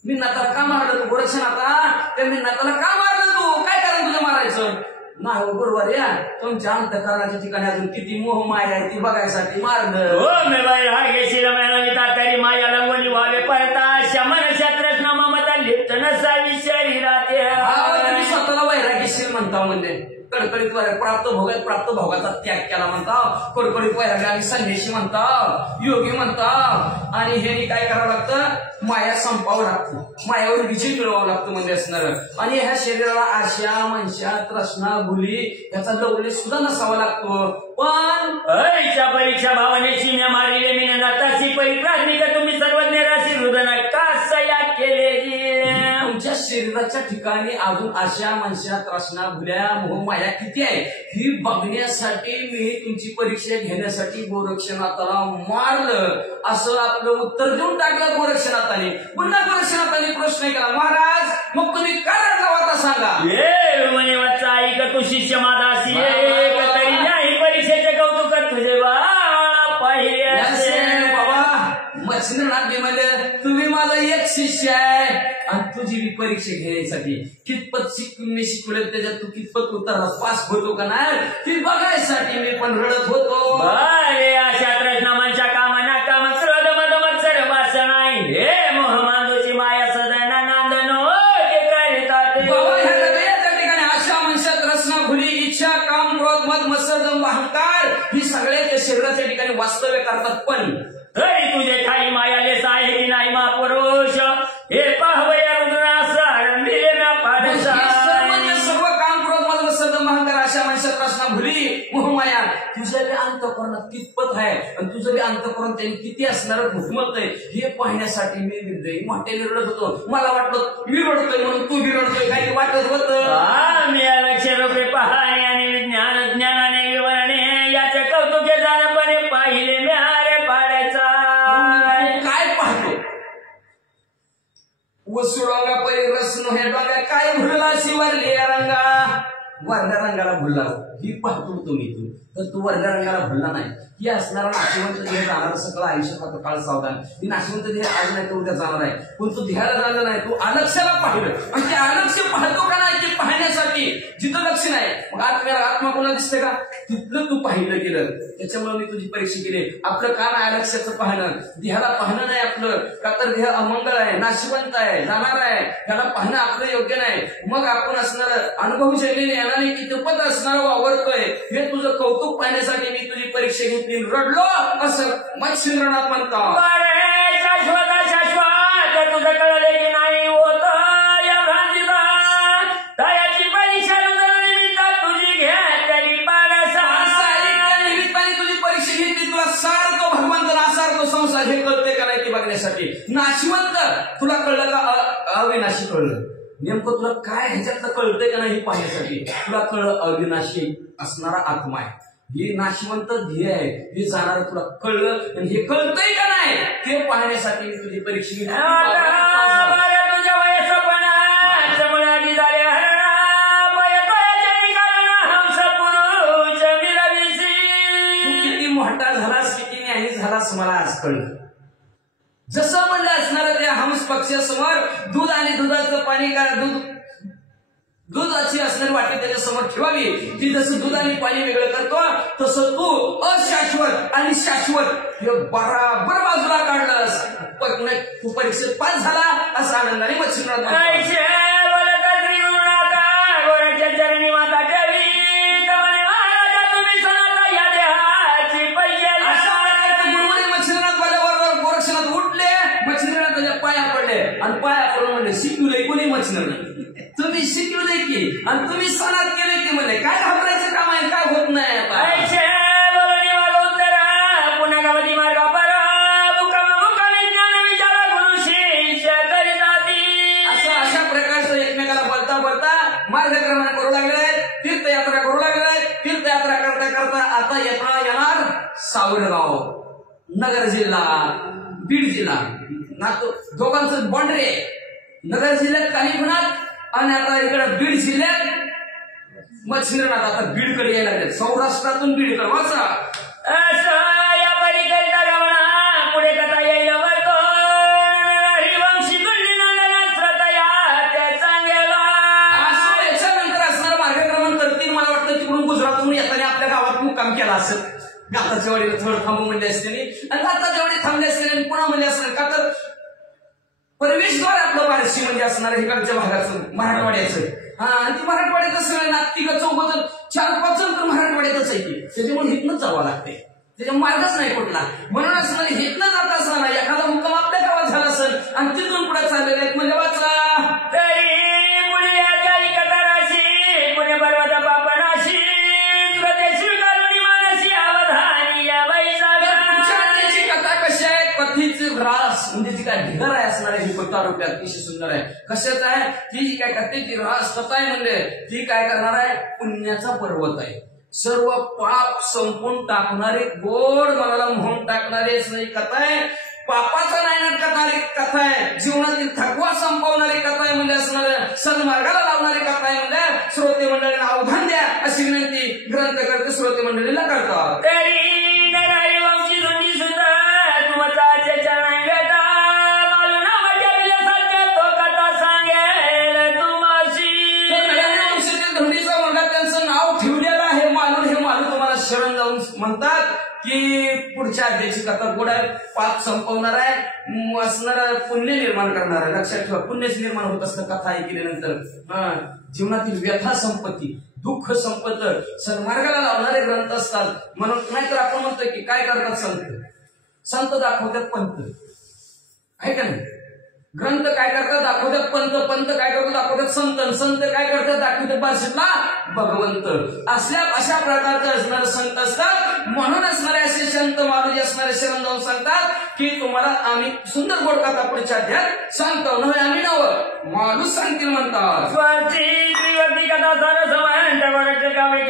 मिन्नाथाला का मारलं तू गोरक्षनाथा त्या मिन्नाथाला का मारलं तू काय कारण तुझं मारायचं असं नाही हो, बरोबर या तुमच्या अंतःकरणाच्या ठिकाणी अजून किती मोह माया आहे ती बघायसाठी मार्ग हो मे बाई हा घेशील मेळविता तरी माया लंगोनी व्हावे परता शमन शत्रस्न ममता लिप्त नसावी शरीरात तुम्ही स्वतःला वैरागीशील म्हणता म्हणजे कडकडीत प्राप्त भोगाचा त्याग केला म्हणता कडकडीत वैरागी आणि संन्यासी म्हणता योगी म्हणता आणि हे काय करावं लागतं माया संपावं लागतं मायावर विजय मिळवावं लागतं म्हणजे असणार आणि ह्या शरीराला आशा मनशा तृष्णा भुली याचा लवले सुद्धा नसावा लागतो पण परीक्षा भावनेशी मी मारिले मी तशी परिप्राथमिक तुम्ही सर्वज्ञ राशी हृदय कासया केलेली तुमच्या शरीराच्या ठिकाणी अजून आशा मनशा तृष्णा भुल्या मोह माया किती आहे ही बघण्यासाठी मी तुमची परीक्षा घेण्यासाठी गोरक्षनाथाला मारलं असं आपलं उत्तर देऊन टाकलं गोरक्षनाथाने पुन्हा गोरक्षनाथाने प्रश्न केला महाराज मग तुम्ही काय आता सांगा म्हणे वाचा ऐक तू शिष्य माझाशी तरी नाही परीक्षेचे कौतुक तुझे बाळा पाहिले बाबा मच्छिंद्रनाथमध्ये तुम्ही माझा एक शिष्य आहे आणि तुझी मी परीक्षा घेण्यासाठी कितपत मी शिकवलं त्याच्यात तू कितपत उत्तर पास होतो का नाही ती बघायसाठी मी पण रडत होतो अरे अशा प्रश्नामांच्या कामना काम क्रोध मद मत्सर वास नाही हे मोहमांदोची माया सदना नांदनो ते करीतात त्या ठिकाणी आशा मनशात रचना खुली इच्छा काम क्रोध मद मत्सर दंभ अहंकार ही सगळे त्या शरीराच्या ठिकाणी वास्तव्य करतात पण तरी तुझे ठाई मायाले साहे की नाही महापुरुष हे पाहवया रुद्रास दिले ना पाडसा सर्व काम क्रोध मद मत्सर दंभ अहंकार आशा मनशात रचना खुली मोहमाया तुझ्या बी अंतःकरणात कितपत आहे आणि तुझं बी अंतःकरण त्यांनी किती असणार घुमत आहे हे पाहण्यासाठी मी विद्य मोठ्याने रडत होतो मला वाटलं मी रडतोय म्हणून तू बी रडतोय काही वाटत होतं मी लक्ष रूपे पहाणे आणि विज्ञान ज्ञानाने विवरणे याचे कौतुके जाणपणे पाहिले म्यारे पाडायचा काय पाहतो वसुडोगा परी रसनो हे डोगा काय भुलला शिवरली रंगा वर्णा रंगाला भुलला ही पाहतो तुम्ही तर तू वर्णा रंगाला भुलला नाही ही असणारा नाशिवंत देह जाणार सगळं आयुष्य खातं काळ सावधान ही नाशिवंत देह आज नाही तर उद्या जाणार आहे पण तू ध्याला झालं नाही तू अलक्ष्याला पाहिलं आणि ते अलक्ष्य पाहतो का नाही ते पाहण्यासाठी जिथं लक्ष नाही मग आत्मा कोणाला दिसते का तिथलं तू पाहिलं गेलं त्याच्यामुळे मी तुझी परीक्षा केली आपलं का नाही अलक्ष्याचं पाहणं देहाला पाहणं नाही आपलं का तर देह अमंगळ आहे नाशिवंत आहे जाणार आहे त्याला पाहणं आपलं योग्य नाही मग आपण असणार अनुभव शैलीने येणारे कितपत असणार वावरतोय हे तुझं कौतुक पाहण्यासाठी मी तुझी परीक्षा घेतली रडलो असं मच्छिंद्रनाथ म्हणतात शाश्वत शाश्वत तुझं कळले की नाही होत या भ्रांतीला तयाची परीक्षा निमित्त तुझी घ्या तरी निमित्ताने तुझी परीक्षा घेतली तुला सारखं भगवंताला सारखं संसार हे कळते का नाही ते बघण्यासाठी नाशिवंत तुला कळलं का अविनाशी कळलं नेमकं तुला काय ह्याच्यातलं कळतंय का नाही हे पाहण्यासाठी तुला कळलं अविनाशी असणारा आत्मा आहे हे नाशिवंत ध्येय आहे हे जाणार तुला कळलं आणि हे कळतंय का नाही ते पाहण्यासाठी मी तुझी परीक्षा तुझ्या वयसपणा मुलानी झाल्या तू किती मोठा झालास किती न्यायी झालास मला आज कळलं जसं म्हणलं असणार त्या हंस पक्षासमोर दूध आणि दुधाचं पाणी का दुधाची असणारी वाटी त्याच्या समोर ठेवावी ती जसं दूध आणि पाणी वेगळं करतो तसं तू अशाश्वत आणि शाश्वत हे बराबर बाजूला काढलंस तू परीक्षेत पास झाला असा आनंदाने गोरक्षनाथ उठले मच्छिंद्रनाथ त्याच्या पाया पडले आणि पाया पडून म्हणले शिकवलंय कोणी मच्छिंद्रनाथ तुम्ही शिकवलंय की आणि तुम्ही सणात केलंय की म्हणले काय घाबरायचं काम आहे काय होत नाही आता अशा प्रकारचं एकमेकाला बोलता बोलता मार्गक्रमण करू लागले तीर्थयात्रा करू लागले तीर्थयात्रा करता करता आता येणार सावरगाव नगर जिल्हा बीड जिल्हा ना तो दोघांचं बॉन्ड्री आहे नगर जिल्ह्यात काही गुणात आणि आता इकडे बीड जिल्ह्यात मच्छिंद्रनाथ आता बीडकडे यायला लागले सौराष्ट्रातून बीडकडे वाचा या परिकरिता गमना पुढे कथा येईल हरिवंशी याच्यानंतर असणारं मार्गक्रमण गाताच्या वाडीला थोडं थांबू म्हणले असते आणि गाताच्या वाडी थांबले असते आणि पुन्हा म्हणले असणार का तर प्रवेशद्वारातलं बारशी म्हणजे असणार इकडच्या भागाचं मराठवाड्याचं आणि ती मराठवाड्याचं सगळं नातिक चौघ 4-5 जण तर मराठवाड्यातच आहे की त्याच्यामुळे हितनंच जावं लागते त्याच्या मार्गच नाही कुठला म्हणून असं हितनं जात असताना एखादा मुक्काम आपल्या गावात झाला असेल आणि तिथून पुढे चाललेले आहेत म्हणजे वाचला तरी पुढे आचारी कटाराशी पुणे पर्वत पापनाशी स्वदेशी करुणी मानसी अवधानी या त्याची कथा कशी आहे कथेची रास म्हणजे जी काय ढिगर आहे असणार आहे ही कथा रूपात अतिशय सुंदर आहे कशाच आहे ती जी काय कथेची रास कथा आहे म्हणजे ती काय करणार आहे पुण्याचा पर्वत आहे सर्व पाप संपून टाकणारे गोड मनाला म्हणून टाकणारे कथा आहे पापाचा नायनाट करणारी कथा आहे जीवनातील थकवा संपवणारी कथा आहे म्हणजे असणार सन्मार्गाला लावणारी कथा आहे म्हणजे श्रोते मंडळींना अवधान द्या अशी विनंती ग्रंथकर्ते श्रोते मंडळीला करतात तरी नरारी वंशी धुंडी सुंदर तुमचा चरण बेटा मालू ना मजा सत्य तो कथा सांगेल तुम्हाशी धुंडीचा मुलगा त्यांचं नाव ठेवलेलं आहे मालून हे मालू तुम्हाला शरण जाऊन म्हणतात की पुढच्या अध्यायाची कथा गोड आहे पाप संपवणार आहे असणार पुण्य निर्माण करणार आहे लक्षात ठेवा पुण्यच निर्माण होत असतं कथा ऐकल्यानंतर जीवनातील व्यथा संपत्ती दुःख संपत सन्मार्गाला लावणारे ग्रंथ असतात म्हणून नाहीतर आपण म्हणतोय की काय करतात संत दाखवतात पंत आहे का नाही ग्रंथ काय करतात दाखवतात पंत काय करतात दाखवतात संत काय करतात दाखवतात बारशीतला भगवंत अशा प्रकारचे असणारे संत असतात म्हणून असणारे असे संत मारुजी असणारे शरण जाऊन सांगतात की तुम्हाला आम्ही सुंदर गोड कथा पुढच्या अध्यायात सांगतो नव्हे आम्ही नवं माणूस सांगतील म्हणतात स्वार्थी त्रिवर्ती कथा सरस काव्य